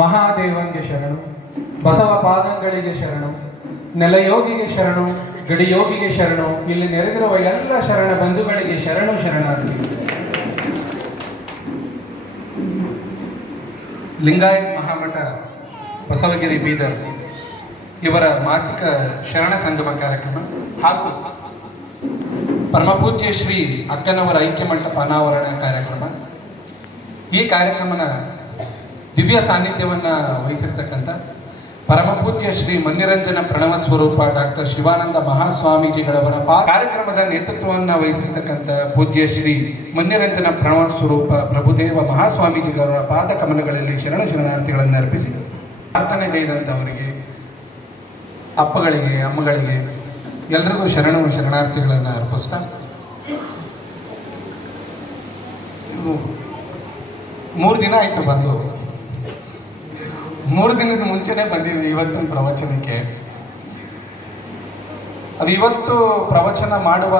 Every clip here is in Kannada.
ಮಹಾದೇವಂಗೆ ಶರಣು, ಬಸವ ಪಾದಂಗಳಿಗೆ ಶರಣು, ನೆಲಯೋಗಿಗೆ ಶರಣು, ಗಡಿಯೋಗಿಗೆ ಶರಣು, ಇಲ್ಲಿ ನೆರೆದಿರುವ ಎಲ್ಲ ಶರಣ ಬಂಧುಗಳಿಗೆ ಶರಣು ಶರಣಾರ್ಥಿ. ಲಿಂಗಾಯತ್ ಮಹಾಮಠ ಬಸವಗಿರಿ ಬೀದರ್ ಇವರ ಮಾಸಿಕ ಶರಣ ಸಂಗಮ ಕಾರ್ಯಕ್ರಮ ಹಾಗೂ ಪರಮಪೂಜ್ಯ ಶ್ರೀ ಅಕ್ಕನವರ ಐಕ್ಯ ಮಂಟಪ ಅನಾವರಣ ಕಾರ್ಯಕ್ರಮ. ಈ ಕಾರ್ಯಕ್ರಮನ ದಿವ್ಯ ಸಾನ್ನಿಧ್ಯವನ್ನು ವಹಿಸಿರ್ತಕ್ಕಂಥ ಪರಮಪೂಜ್ಯ ಶ್ರೀ ಮನ್ನಿರಂಜನ ಪ್ರಣವ ಸ್ವರೂಪ ಡಾಕ್ಟರ್ ಶಿವಾನಂದ ಮಹಾಸ್ವಾಮೀಜಿಗಳವರ ಕಾರ್ಯಕ್ರಮದ ನೇತೃತ್ವವನ್ನು ವಹಿಸಿರ್ತಕ್ಕಂಥ ಪೂಜ್ಯ ಶ್ರೀ ಮನ್ನಿರಂಜನ ಪ್ರಣವ ಸ್ವರೂಪ ಪ್ರಭುದೇವ ಮಹಾಸ್ವಾಮೀಜಿಗಳವರ ಪಾದ ಕಮಲಗಳಲ್ಲಿ ಶರಣ ಶರಣಾರ್ಥಿಗಳನ್ನು ಅರ್ಪಿಸಿ ಪ್ರಾರ್ಥನೆಗೈದಂಥವರಿಗೆ, ಅಪ್ಪಗಳಿಗೆ, ಅಮ್ಮಗಳಿಗೆ ಎಲ್ರಿಗೂ ಶರಣಾರ್ಥಿಗಳನ್ನು ಅರ್ಪಿಸ್ತಾ, 3 ದಿನ ಆಯಿತು ಬಂದು. 3 ದಿನದ ಮುಂಚೆನೇ ಬಂದಿದ್ವಿ ಇವತ್ತಿನ ಪ್ರವಚನಕ್ಕೆ. ಅದು ಇವತ್ತು ಪ್ರವಚನ ಮಾಡುವ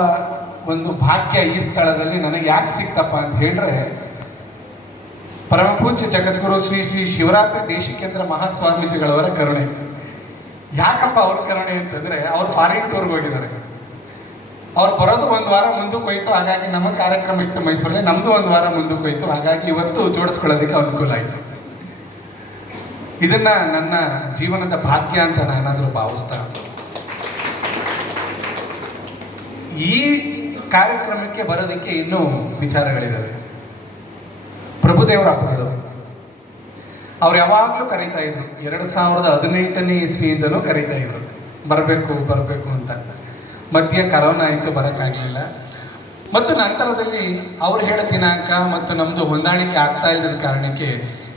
ಒಂದು ಭಾಗ್ಯ ಈ ಸ್ಥಳದಲ್ಲಿ ನನಗೆ ಯಾಕೆ ಸಿಕ್ತಪ್ಪ ಅಂತ ಹೇಳಿದ್ರೆ, ಪರಮಪೂಜ್ಯ ಜಗದ್ಗುರು ಶ್ರೀ ಶ್ರೀ ಶಿವರಾತ್ರಿ ದೇಶಿಕೇಂದ್ರ ಮಹಾಸ್ವಾಮೀಜಿಗಳವರ ಕರುಣೆ. ಯಾಕಪ್ಪ ಅವ್ರ ಕರುಣೆ ಅಂತಂದ್ರೆ, ಅವ್ರು ಫಾರಿನ್ ಟೂರ್ಗೆ ಹೋಗಿದ್ದಾರೆ. ಅವ್ರು ಬರೋದು 1 ವಾರ ಮುಂದಕ್ಕೆ ಹೋಯ್ತು. ಹಾಗಾಗಿ ನಮ್ಮ ಕಾರ್ಯಕ್ರಮ ಇತ್ತು ಮೈಸೂರಲ್ಲಿ, ನಮ್ದು 1 ವಾರ ಮುಂದಕ್ಕೆ ಹೋಯ್ತು. ಹಾಗಾಗಿ ಇವತ್ತು ಜೋಡಿಸ್ಕೊಳ್ಳೋದಕ್ಕೆ ಅನುಕೂಲ ಆಯಿತು. ಇದನ್ನ ನನ್ನ ಜೀವನದ ಭಾಗ್ಯ ಅಂತ ನಾನಾದರೂ ಭಾವಿಸ್ತಾ, ಈ ಕಾರ್ಯಕ್ರಮಕ್ಕೆ ಬರೋದಕ್ಕೆ ಇನ್ನೂ ವಿಚಾರಗಳಿದ್ದಾವೆ. ಪ್ರಭುದೇವರ ಅಪ್ಪಗಳು ಅವ್ರು ಯಾವಾಗಲೂ ಕರೀತಾ ಇದ್ರು. 2018ನೇ ಇಸ್ವಿಯಿಂದಲೂ ಕರೀತಾ ಇದ್ರು, ಬರಬೇಕು ಅಂತ. ಮಧ್ಯೆ ಕರೋನಾ ಆಯಿತು, ಬರೋಕ್ಕಾಗಲಿಲ್ಲ. ಮತ್ತು ನಂತರದಲ್ಲಿ ಅವ್ರು ಹೇಳೋ ದಿನಾಂಕ ಮತ್ತು ನಮ್ಮದು ಹೊಂದಾಣಿಕೆ ಆಗ್ತಾ ಇಲ್ಲದ ಕಾರಣಕ್ಕೆ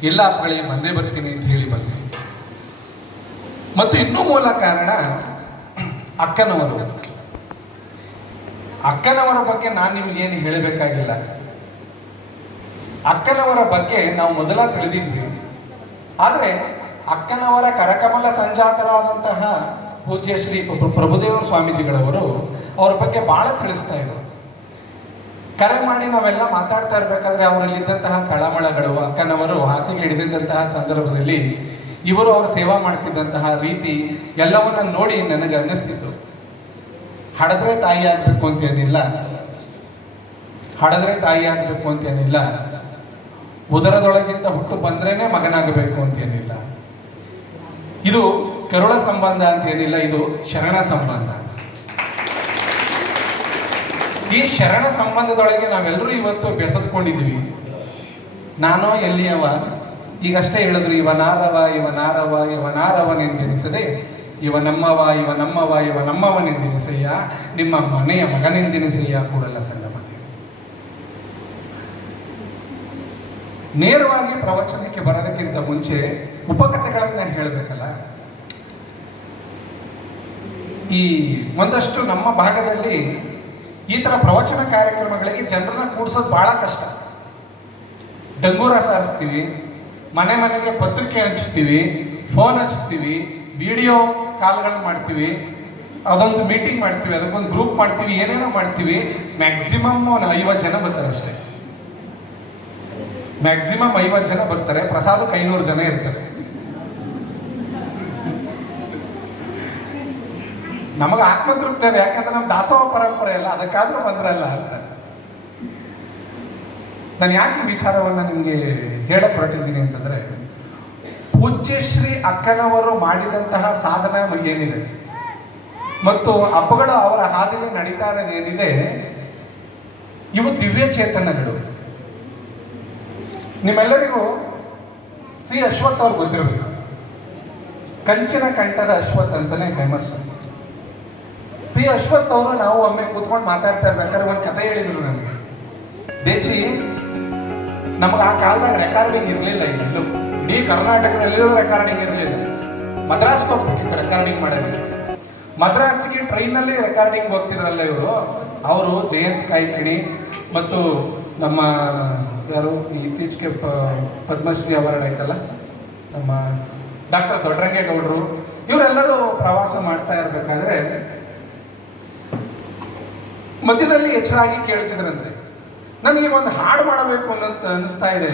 ಎಲ್ಲ ಅಪ್ಪಗಳಿಗೆ ಬಂದೇ ಬರ್ತೀನಿ ಅಂತ ಹೇಳಿ ಬಂದೆ. ಮತ್ತು ಇನ್ನೂ ಮೂಲ ಕಾರಣ ಅಕ್ಕನವರ ಬಗ್ಗೆ ನಾನು ನಿಮ್ಗೇನು ಹೇಳಬೇಕಾಗಿಲ್ಲ. ಅಕ್ಕನವರ ಬಗ್ಗೆ ನಾವು ಮೊದಲ ತಿಳಿದಿದ್ವಿ. ಆದರೆ ಅಕ್ಕನವರ ಕರಕಮಲ ಸಂಜಾತರಾದಂತಹ ಪೂಜ್ಯ ಶ್ರೀ ಪ್ರಭುದೇವ ಸ್ವಾಮೀಜಿಗಳವರು ಅವ್ರ ಬಗ್ಗೆ ಬಹಳ ತಿಳಿಸ್ತಾ ಇದ್ರು. ಕರೆ ಮಾಡಿ ನಾವೆಲ್ಲ ಮಾತಾಡ್ತಾ ಇರ್ಬೇಕಾದ್ರೆ ಅವರಲ್ಲಿದ್ದಂತಹ ತಳಮಳಗಳು, ಅಕ್ಕನವರು ಹಾಸಿಗೆ ಹಿಡಿದಿದ್ದಂತಹ ಸಂದರ್ಭದಲ್ಲಿ ಇವರು ಅವರು ಸೇವಾ ಮಾಡ್ತಿದ್ದಂತಹ ರೀತಿ ಎಲ್ಲವನ್ನ ನೋಡಿ ನನಗೆ ಅನ್ನಿಸ್ತಿತ್ತು, ಹಡದ್ರೆ ತಾಯಿ ಆಗ್ಬೇಕು ಅಂತೇನಿಲ್ಲ, ಉದರದೊಳಗಿಂತ ಹುಟ್ಟು ಬಂದ್ರೇನೆ ಮಗನಾಗಬೇಕು ಅಂತೇನಿಲ್ಲ. ಇದು ಕರುಳ ಸಂಬಂಧ ಅಂತೇನಿಲ್ಲ, ಇದು ಶರಣ ಸಂಬಂಧ. ಈ ಶರಣ ಸಂಬಂಧದೊಳಗೆ ನಾವೆಲ್ಲರೂ ಇವತ್ತು ಬೆಸೆದುಕೊಂಡಿದ್ದೀವಿ. ನಾನೋ ಎಲ್ಲಿಯವ, ಈಗಷ್ಟೇ ಹೇಳಿದ್ರು, ಇವನಾರವನೆಂದೆನಿಸದೆ ಇವ ನಮ್ಮವನೆಂದೆನಿಸಯ್ಯ, ನಿಮ್ಮ ಮನೆಯ ಮಗನೆಂದೆನಿಸಯ್ಯ ಕೂಡಲ ಸಂಗಮ. ನೇರವಾಗಿ ಪ್ರವಚನಕ್ಕೆ ಬರೋದಕ್ಕಿಂತ ಮುಂಚೆ ಉಪಕಥೆಗಳನ್ನ ಹೇಳಬೇಕಲ್ಲ. ಈ ಒಂದಷ್ಟು ನಮ್ಮ ಭಾಗದಲ್ಲಿ ಈ ತರ ಪ್ರವಚನ ಕಾರ್ಯಕ್ರಮಗಳಿಗೆ ಜನರನ್ನ ಕೂಡಿಸೋದು ಬಹಳ ಕಷ್ಟ. ಡಂಗೂರ ಸಾರಿಸ್ತೀವಿ, ಮನೆಗೆ ಪತ್ರಿಕೆ ಹಂಚ್ತೀವಿ, ಫೋನ್ ಹಚ್ತೀವಿ, ವಿಡಿಯೋ ಕಾಲ್ಗಳು ಮಾಡ್ತೀವಿ, ಅದೊಂದು ಮೀಟಿಂಗ್ ಮಾಡ್ತೀವಿ, ಅದಕ್ಕೊಂದು ಗ್ರೂಪ್ ಮಾಡ್ತೀವಿ, ಏನೇನೋ ಮಾಡ್ತೀವಿ. ಮ್ಯಾಕ್ಸಿಮಮ್ 50 ಜನ ಬರ್ತಾರೆ ಅಷ್ಟೇ. ಮ್ಯಾಕ್ಸಿಮಮ್ 50 ಜನ ಬರ್ತಾರೆ. ಪ್ರಸಾದಕ್ಕೆ 500 ಜನ ಇರ್ತಾರೆ. ನಮಗೆ ಆತ್ಮತೃಪ್ತಿ ಇದೆ, ಯಾಕಂದ್ರೆ ನಮ್ಮ ದಾಸೋಹ ಪರಂಪರೆ ಅಲ್ಲ, ಅದಕ್ಕಾದ್ರೂ ಬಂದ್ರಲ್ಲ ಅಂತ. ನಾನು ಯಾಕೆ ವಿಚಾರವನ್ನ ನಿಮ್ಗೆ ಹೇಳಕ್ ಹೊರಟಿದ್ದೀನಿ ಅಂತಂದ್ರೆ, ಪೂಜ್ಯಶ್ರೀ ಅಕ್ಕನವರು ಮಾಡಿದಂತಹ ಸಾಧನ ಏನಿದೆ ಮತ್ತು ಅಪ್ಪಗಳು ಅವರ ಹಾದಿಯಲ್ಲಿ ನಡೀತಾ ಇರೋದೇನಿದೆ, ಇವು ದಿವ್ಯ ಚೇತನಗಳು. ನಿಮ್ಮೆಲ್ಲರಿಗೂ ಸಿ ಅಶ್ವಥ್ ಅವ್ರು ಗೊತ್ತಿರಬೇಕು. ಕಂಚಿನ ಕಂಠದ ಅಶ್ವಥ್ ಅಂತಾನೆ ಫೇಮಸ್. ಸಿ ಅಶ್ವಥ್ ಅವರು ನಾವು ಒಮ್ಮೆ ಕೂತ್ಕೊಂಡು ಮಾತಾಡ್ತಾ ಇರ್ಬೇಕಾದ್ರೆ ಒಂದು ಕಥೆ ಹೇಳಿದ್ರು ನಮ್ಗೆ. ದೇಚಿ, ನಮ್ಗೆ ಆ ಕಾಲದಾಗ ರೆಕಾರ್ಡಿಂಗ್ ಇರಲಿಲ್ಲ, ಇಲ್ಲೂ ಇಡೀ ಕರ್ನಾಟಕದಲ್ಲಿರೋ ರೆಕಾರ್ಡಿಂಗ್ ಇರಲಿಲ್ಲ. ಮದ್ರಾಸ್ಗೆ ಹೋಗ್ಬೇಕಿತ್ತು ರೆಕಾರ್ಡಿಂಗ್ ಮಾಡೋದಕ್ಕೆ. ಮದ್ರಾಸಿಗೆ ಟ್ರೈನಲ್ಲಿ ರೆಕಾರ್ಡಿಂಗ್ ಹೋಗ್ತಿರಲ್ಲ ಇವರು. ಅವರು ಜಯಂತ್ ಕಾಯ್ಕಿಣಿ ಮತ್ತು ನಮ್ಮ ಯಾರು ಇತ್ತೀಚೆಗೆ ಪದ್ಮಶ್ರೀ ಅವಾರ್ಡ್ ಆಯ್ತಲ್ಲ, ನಮ್ಮ ಡಾಕ್ಟರ್ ದೊಡ್ಡರಂಗೇಗೌಡರು, ಇವರೆಲ್ಲರೂ ಪ್ರವಾಸ ಮಾಡ್ತಾ ಇರ್ಬೇಕಾದ್ರೆ ಮಧ್ಯದಲ್ಲಿ ಎಚ್ಚರಾಗಿ ಕೇಳ್ತಿದ್ರಂತೆ, ನನಗೆ ಒಂದು ಹಾಡು ಮಾಡಬೇಕು ಅನ್ನಂತ ಅನಿಸ್ತಾ ಇದೆ,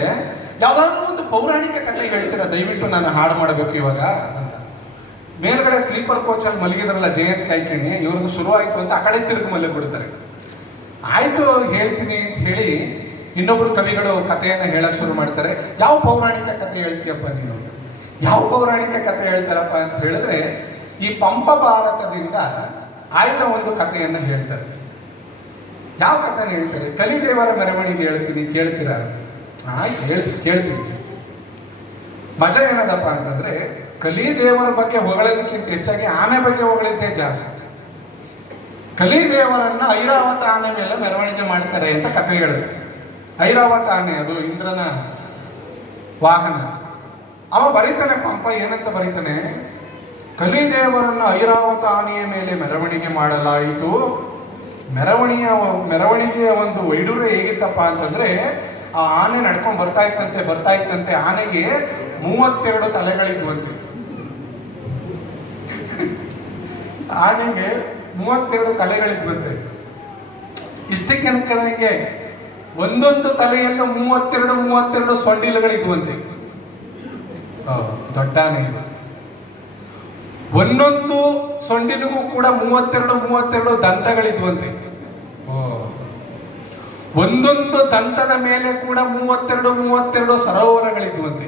ಯಾವ್ದಾದ್ರು ಒಂದು ಪೌರಾಣಿಕ ಕಥೆ ಹೇಳ್ತೀರಾ ದಯವಿಟ್ಟು ನಾನು ಹಾಡು ಮಾಡಬೇಕು ಇವಾಗ ಅಂತ. ಮೇಲ್ಗಡೆ ಸ್ಲೀಪರ್ ಕೋಚಲ್ಲಿ ಮಲಗಿದ್ರಲ್ಲ ಜಯಂತ್ ಕೈಕಿಣಿ, ಇವ್ರದ್ದು ಶುರುವಾಯಿತು ಅಂತ ಆ ಕಡೆ ತಿರುಗಿ ಮಲಗಿಬಿಡ್ತಾರೆ. ಆಯ್ತು ಹೇಳ್ತೀನಿ ಅಂತ ಹೇಳಿ ಇನ್ನೊಬ್ರು ಕವಿಗಳು ಕಥೆಯನ್ನ ಹೇಳಕ್ ಶುರು ಮಾಡ್ತಾರೆ. ಯಾವ ಪೌರಾಣಿಕ ಕಥೆ ಹೇಳ್ತೀಯಪ್ಪ ನೀನು? ಯಾವ ಪೌರಾಣಿಕ ಕಥೆ ಹೇಳ್ತಾರಪ್ಪ ಅಂತ ಹೇಳಿದ್ರೆ ಈ ಪಂಪ ಭಾರತದಿಂದ ಆಯ್ದ ಒಂದು ಕಥೆಯನ್ನ ಹೇಳ್ತಾರೆ. ಯಾವ ಕಥೆನ ಹೇಳ್ತಾರೆ? ಕಲಿದೇವರ ಮೆರವಣಿಗೆ ಹೇಳ್ತೀನಿ, ಕೇಳ್ತೀರಾ? ಆಯ್ತು ಕೇಳ್ತೀನಿ. ಮಜಾ ಏನದಪ್ಪ ಅಂತಂದ್ರೆ ಕಲಿದೇವರ ಬಗ್ಗೆ ಹೊಗಳೋದಕ್ಕಿಂತ ಹೆಚ್ಚಾಗಿ ಆನೆ ಬಗ್ಗೆ ಹೊಗಳಿದ್ದೇ ಜಾಸ್ತಿ. ಕಲಿದೇವರನ್ನ ಐರಾವತ ಆನೆ ಮೇಲೆ ಮೆರವಣಿಗೆ ಮಾಡ್ತಾರೆ ಅಂತ ಕಥೆ ಹೇಳುತ್ತೆ. ಐರಾವತ ಆನೆ ಅದು ಇಂದ್ರನ ವಾಹನ. ಅವ ಬರೀತಾನೆ ಪಂಪ, ಏನಂತ ಬರೀತಾನೆ? ಕಲಿದೇವರನ್ನ ಐರಾವತ ಆನೆಯ ಮೇಲೆ ಮೆರವಣಿಗೆ ಮಾಡಲಾಯಿತು. ಮೆರವಣಿಗೆಯ ಒಂದು ವೈಡೂರ್ಯ ಹೇಗಿತ್ತಪ್ಪ ಅಂತಂದ್ರೆ ಆ ಆನೆ ನಡ್ಕೊಂಡು ಬರ್ತಾ ಇತ್ತಂತೆ. ಆನೆಗೆ 32 ತಲೆಗಳಿದ್ವಂತೆ. ಆನೆಗೆ 32 ತಲೆಗಳಿದ್ವಂತೆ. ಇಷ್ಟಕ್ಕೆ ನನಗೆ ಒಂದೊಂದು ತಲೆಯನ್ನು 32 ಸೊಂಡಿಲುಗಳಿದ್ವಂತೆ. ದೊಡ್ಡ ಆನೆ ಇದು. ಒಂದೊಂದು ಸೊಂಡಿಲಿಗೂ ಕೂಡ 32 ದಂತಗಳಿದ್ವಂತೆ. ಒಂದೊಂದು ದಂತದ ಮೇಲೆ ಕೂಡ 32 ಸರೋವರಗಳಿದ್ವಂತೆ.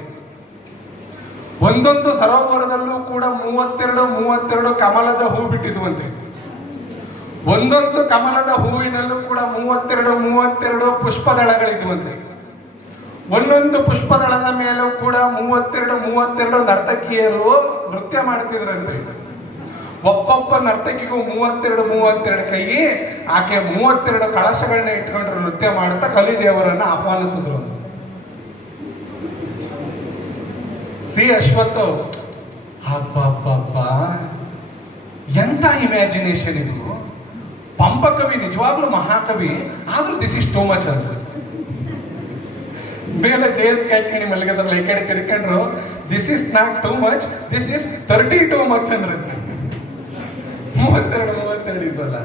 ಒಂದೊಂದು ಸರೋವರದಲ್ಲೂ ಕೂಡ 32 ಕಮಲದ ಹೂ ಬಿಟ್ಟಿದ್ವಂತೆ. ಒಂದೊಂದು ಕಮಲದ ಹೂವಿನಲ್ಲೂ ಕೂಡ 32 ಪುಷ್ಪದಳಗಳಿದ್ವಂತೆ. ಒಂದೊಂದು ಪುಷ್ಪದಳದ ಮೇಲೂ ಕೂಡ 32 ನರ್ತಕಿಯರು ನೃತ್ಯ ಮಾಡ್ತಿದ್ರಂತೆ. ಒಬ್ಬೊಬ್ಬ ನರ್ತಕಿಗೂ 32 ಕೈ. ಆಕೆ 32 ಕಳಶಗಳನ್ನ ಇಟ್ಕೊಂಡ್ರು ನೃತ್ಯ ಮಾಡುತ್ತಾ ಕಲಿದೇವರನ್ನ ಆಹ್ವಾನಿಸಿದ್ರು. ಸಿ ಅಶ್ವಥ್ ಹಬ್ಬ ಎಂತ ಇಮ್ಯಾಜಿನೇಷನ್ ಇದು! ಪಂಪ ಕವಿ ನಿಜವಾಗ್ಲೂ ಮಹಾಕವಿ, ಆದ್ರೂ ದಿಸ್ ಇಸ್ ಟೂ ಮಚ್ ಅಂತ. ಮೇಲೆ ಜಯಂತ್ ಕೈಕಿಣಿ ಮಲಗದ್ರಲ್ಲ ಈ ಕಡೆ ತಿರ್ಕೊಂಡ್ರು, this is not too much, this is 32 much ಅಂದ್ರಂತೆ. 32 ಇದ್ವಲ್ಲ.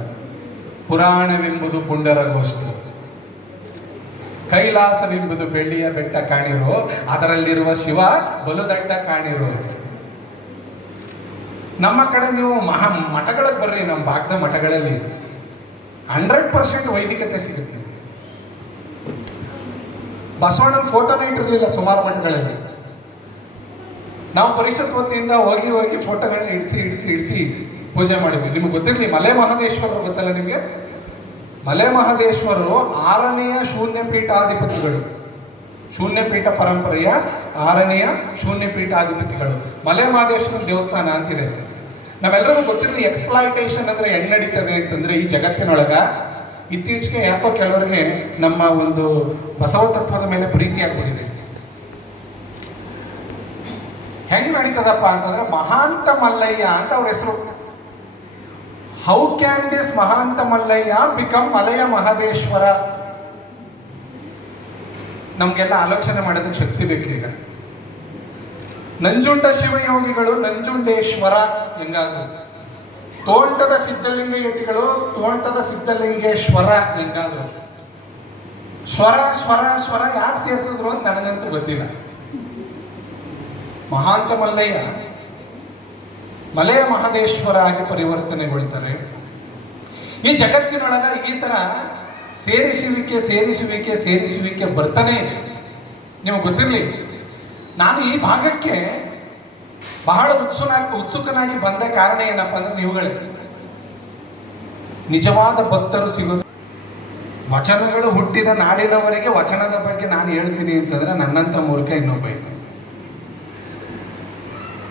ಪುರಾಣವೆಂಬುದು ಪುಂಡರ ಗೋಷ್ಠಿ, ಕೈಲಾಸವೆಂಬುದು ಬೆಳ್ಳಿಯ ಬೆಟ್ಟ ಕಾಣಿರೋ, ಅದರಲ್ಲಿರುವ ಶಿವ ಬಲುದಡ್ಡ ಕಾಣಿರೋ. ನಮ್ಮ ಕಡೆ ನೀವು ಮಠಗಳಿಗೆ ಬರ್ರಿ, ನಮ್ಮ ಭಾಗದ ಮಠಗಳಲ್ಲಿ 100% ವೈದಿಕತೆ ಸಿಗುತ್ತೆ. ಬಸವಣ್ಣನ ಫೋಟೋನೇ ಇಟ್ಟಿರಲಿಲ್ಲ ಸುಮಾರು ಮಠಗಳಲ್ಲಿ. ನಾವು ಪರಿಷತ್ ವತಿಯಿಂದ ಹೋಗಿ ಫೋಟೋಗಳನ್ನ ಇಡಿಸಿ ಪೂಜೆ ಮಾಡಿದ್ವಿ. ನಿಮ್ಗೆ ಗೊತ್ತಿರಲಿ, ಮಲೆ ಮಹದೇಶ್ವರರು ಗೊತ್ತಲ್ಲ ನಿಮಗೆ? ಮಲೆ ಮಹದೇಶ್ವರರು 6ನೆಯ ಶೂನ್ಯಪೀಠಾಧಿಪತಿಗಳು. ಶೂನ್ಯಪೀಠ ಪರಂಪರೆಯ 6ನೆಯ ಶೂನ್ಯಪೀಠಾಧಿಪತಿಗಳು. ಮಲೆ ಮಹದೇಶ್ವರ ದೇವಸ್ಥಾನ ಅಂತಿದೆ. ನಾವೆಲ್ಲರಿಗೂ ಗೊತ್ತಿರಲಿ, ಎಕ್ಸ್ಪ್ಲಾಯಿಟೇಷನ್ ಅಂದ್ರೆ ಹೆಂಗ್ ನಡೀತದೆ ಅಂತಂದ್ರೆ ಈ ಜಗತ್ತಿನೊಳಗ. ಇತ್ತೀಚೆಗೆ ಯಾಕೋ ಕೆಲವರಿಗೆ ನಮ್ಮ ಒಂದು ಬಸವ ತತ್ವದ ಮೇಲೆ ಪ್ರೀತಿ ಆಗ್ಬಿಟ್ಟಿದೆ. ಹೆಂಗ್ ನಡೀತದಪ್ಪ ಅಂತಂದ್ರೆ ಮಹಾಂತ ಮಲ್ಲಯ್ಯ ಅಂತ ಅವ್ರ ಹೆಸರು. How can this Mahanta Mallayya become Malaya Mahadeshwara? ನಮ್ಗೆಲ್ಲ ಆಲೋಚನೆ ಮಾಡೋದಕ್ಕೆ ಶಕ್ತಿ ಬೇಕು. ಈಗ ನಂಜುಂಡ ಶಿವಯೋಗಿಗಳು ನಂಜುಂಡೇಶ್ವರ ಹೆಂಗಾದ್ರು, ತೋಂಟದ ಸಿದ್ಧಲಿಂಗ ಯತಿಗಳು ತೋಂಟದ ಸಿದ್ಧಲಿಂಗೇಶ್ವರ ಹೆಂಗಾದ್ರು. ಸ್ವರ ಯಾರು ಸೇರಿಸಿದ್ರು ಅಂತ ನನಗಂತೂ ಗೊತ್ತಿಲ್ಲ. ಮಹಾಂತ ಮಲ್ಲಯ್ಯ ಮಲೆಯ ಮಹದೇಶ್ವರ ಆಗಿ ಪರಿವರ್ತನೆಗೊಳ್ತಾರೆ. ಈ ಜಗತ್ತಿನೊಳಗ ಈ ತರ ಸೇರಿಸುವಿಕೆ ಬರ್ತಾನೆ ಇದೆ. ನಿಮಗೆ ಗೊತ್ತಿರಲಿ, ನಾನು ಈ ಭಾಗಕ್ಕೆ ಬಹಳ ಉತ್ಸುಕನಾಗಿ ಬಂದ ಕಾರಣ ಏನಪ್ಪ ಅಂದ್ರೆ ನೀವುಗಳೇ. ನಿಜವಾದ ಭಕ್ತರು ಸಿಗೋದು ವಚನಗಳು ಹುಟ್ಟಿದ ನಾಡಿನವರಿಗೆ ವಚನದ ಬಗ್ಗೆ ನಾನು ಹೇಳ್ತೀನಿ ಅಂತಂದ್ರೆ ನನ್ನಂತ ಮೂರ್ಖ ಇನ್ನೊಬ್ಬ ಇಲ್ಲ.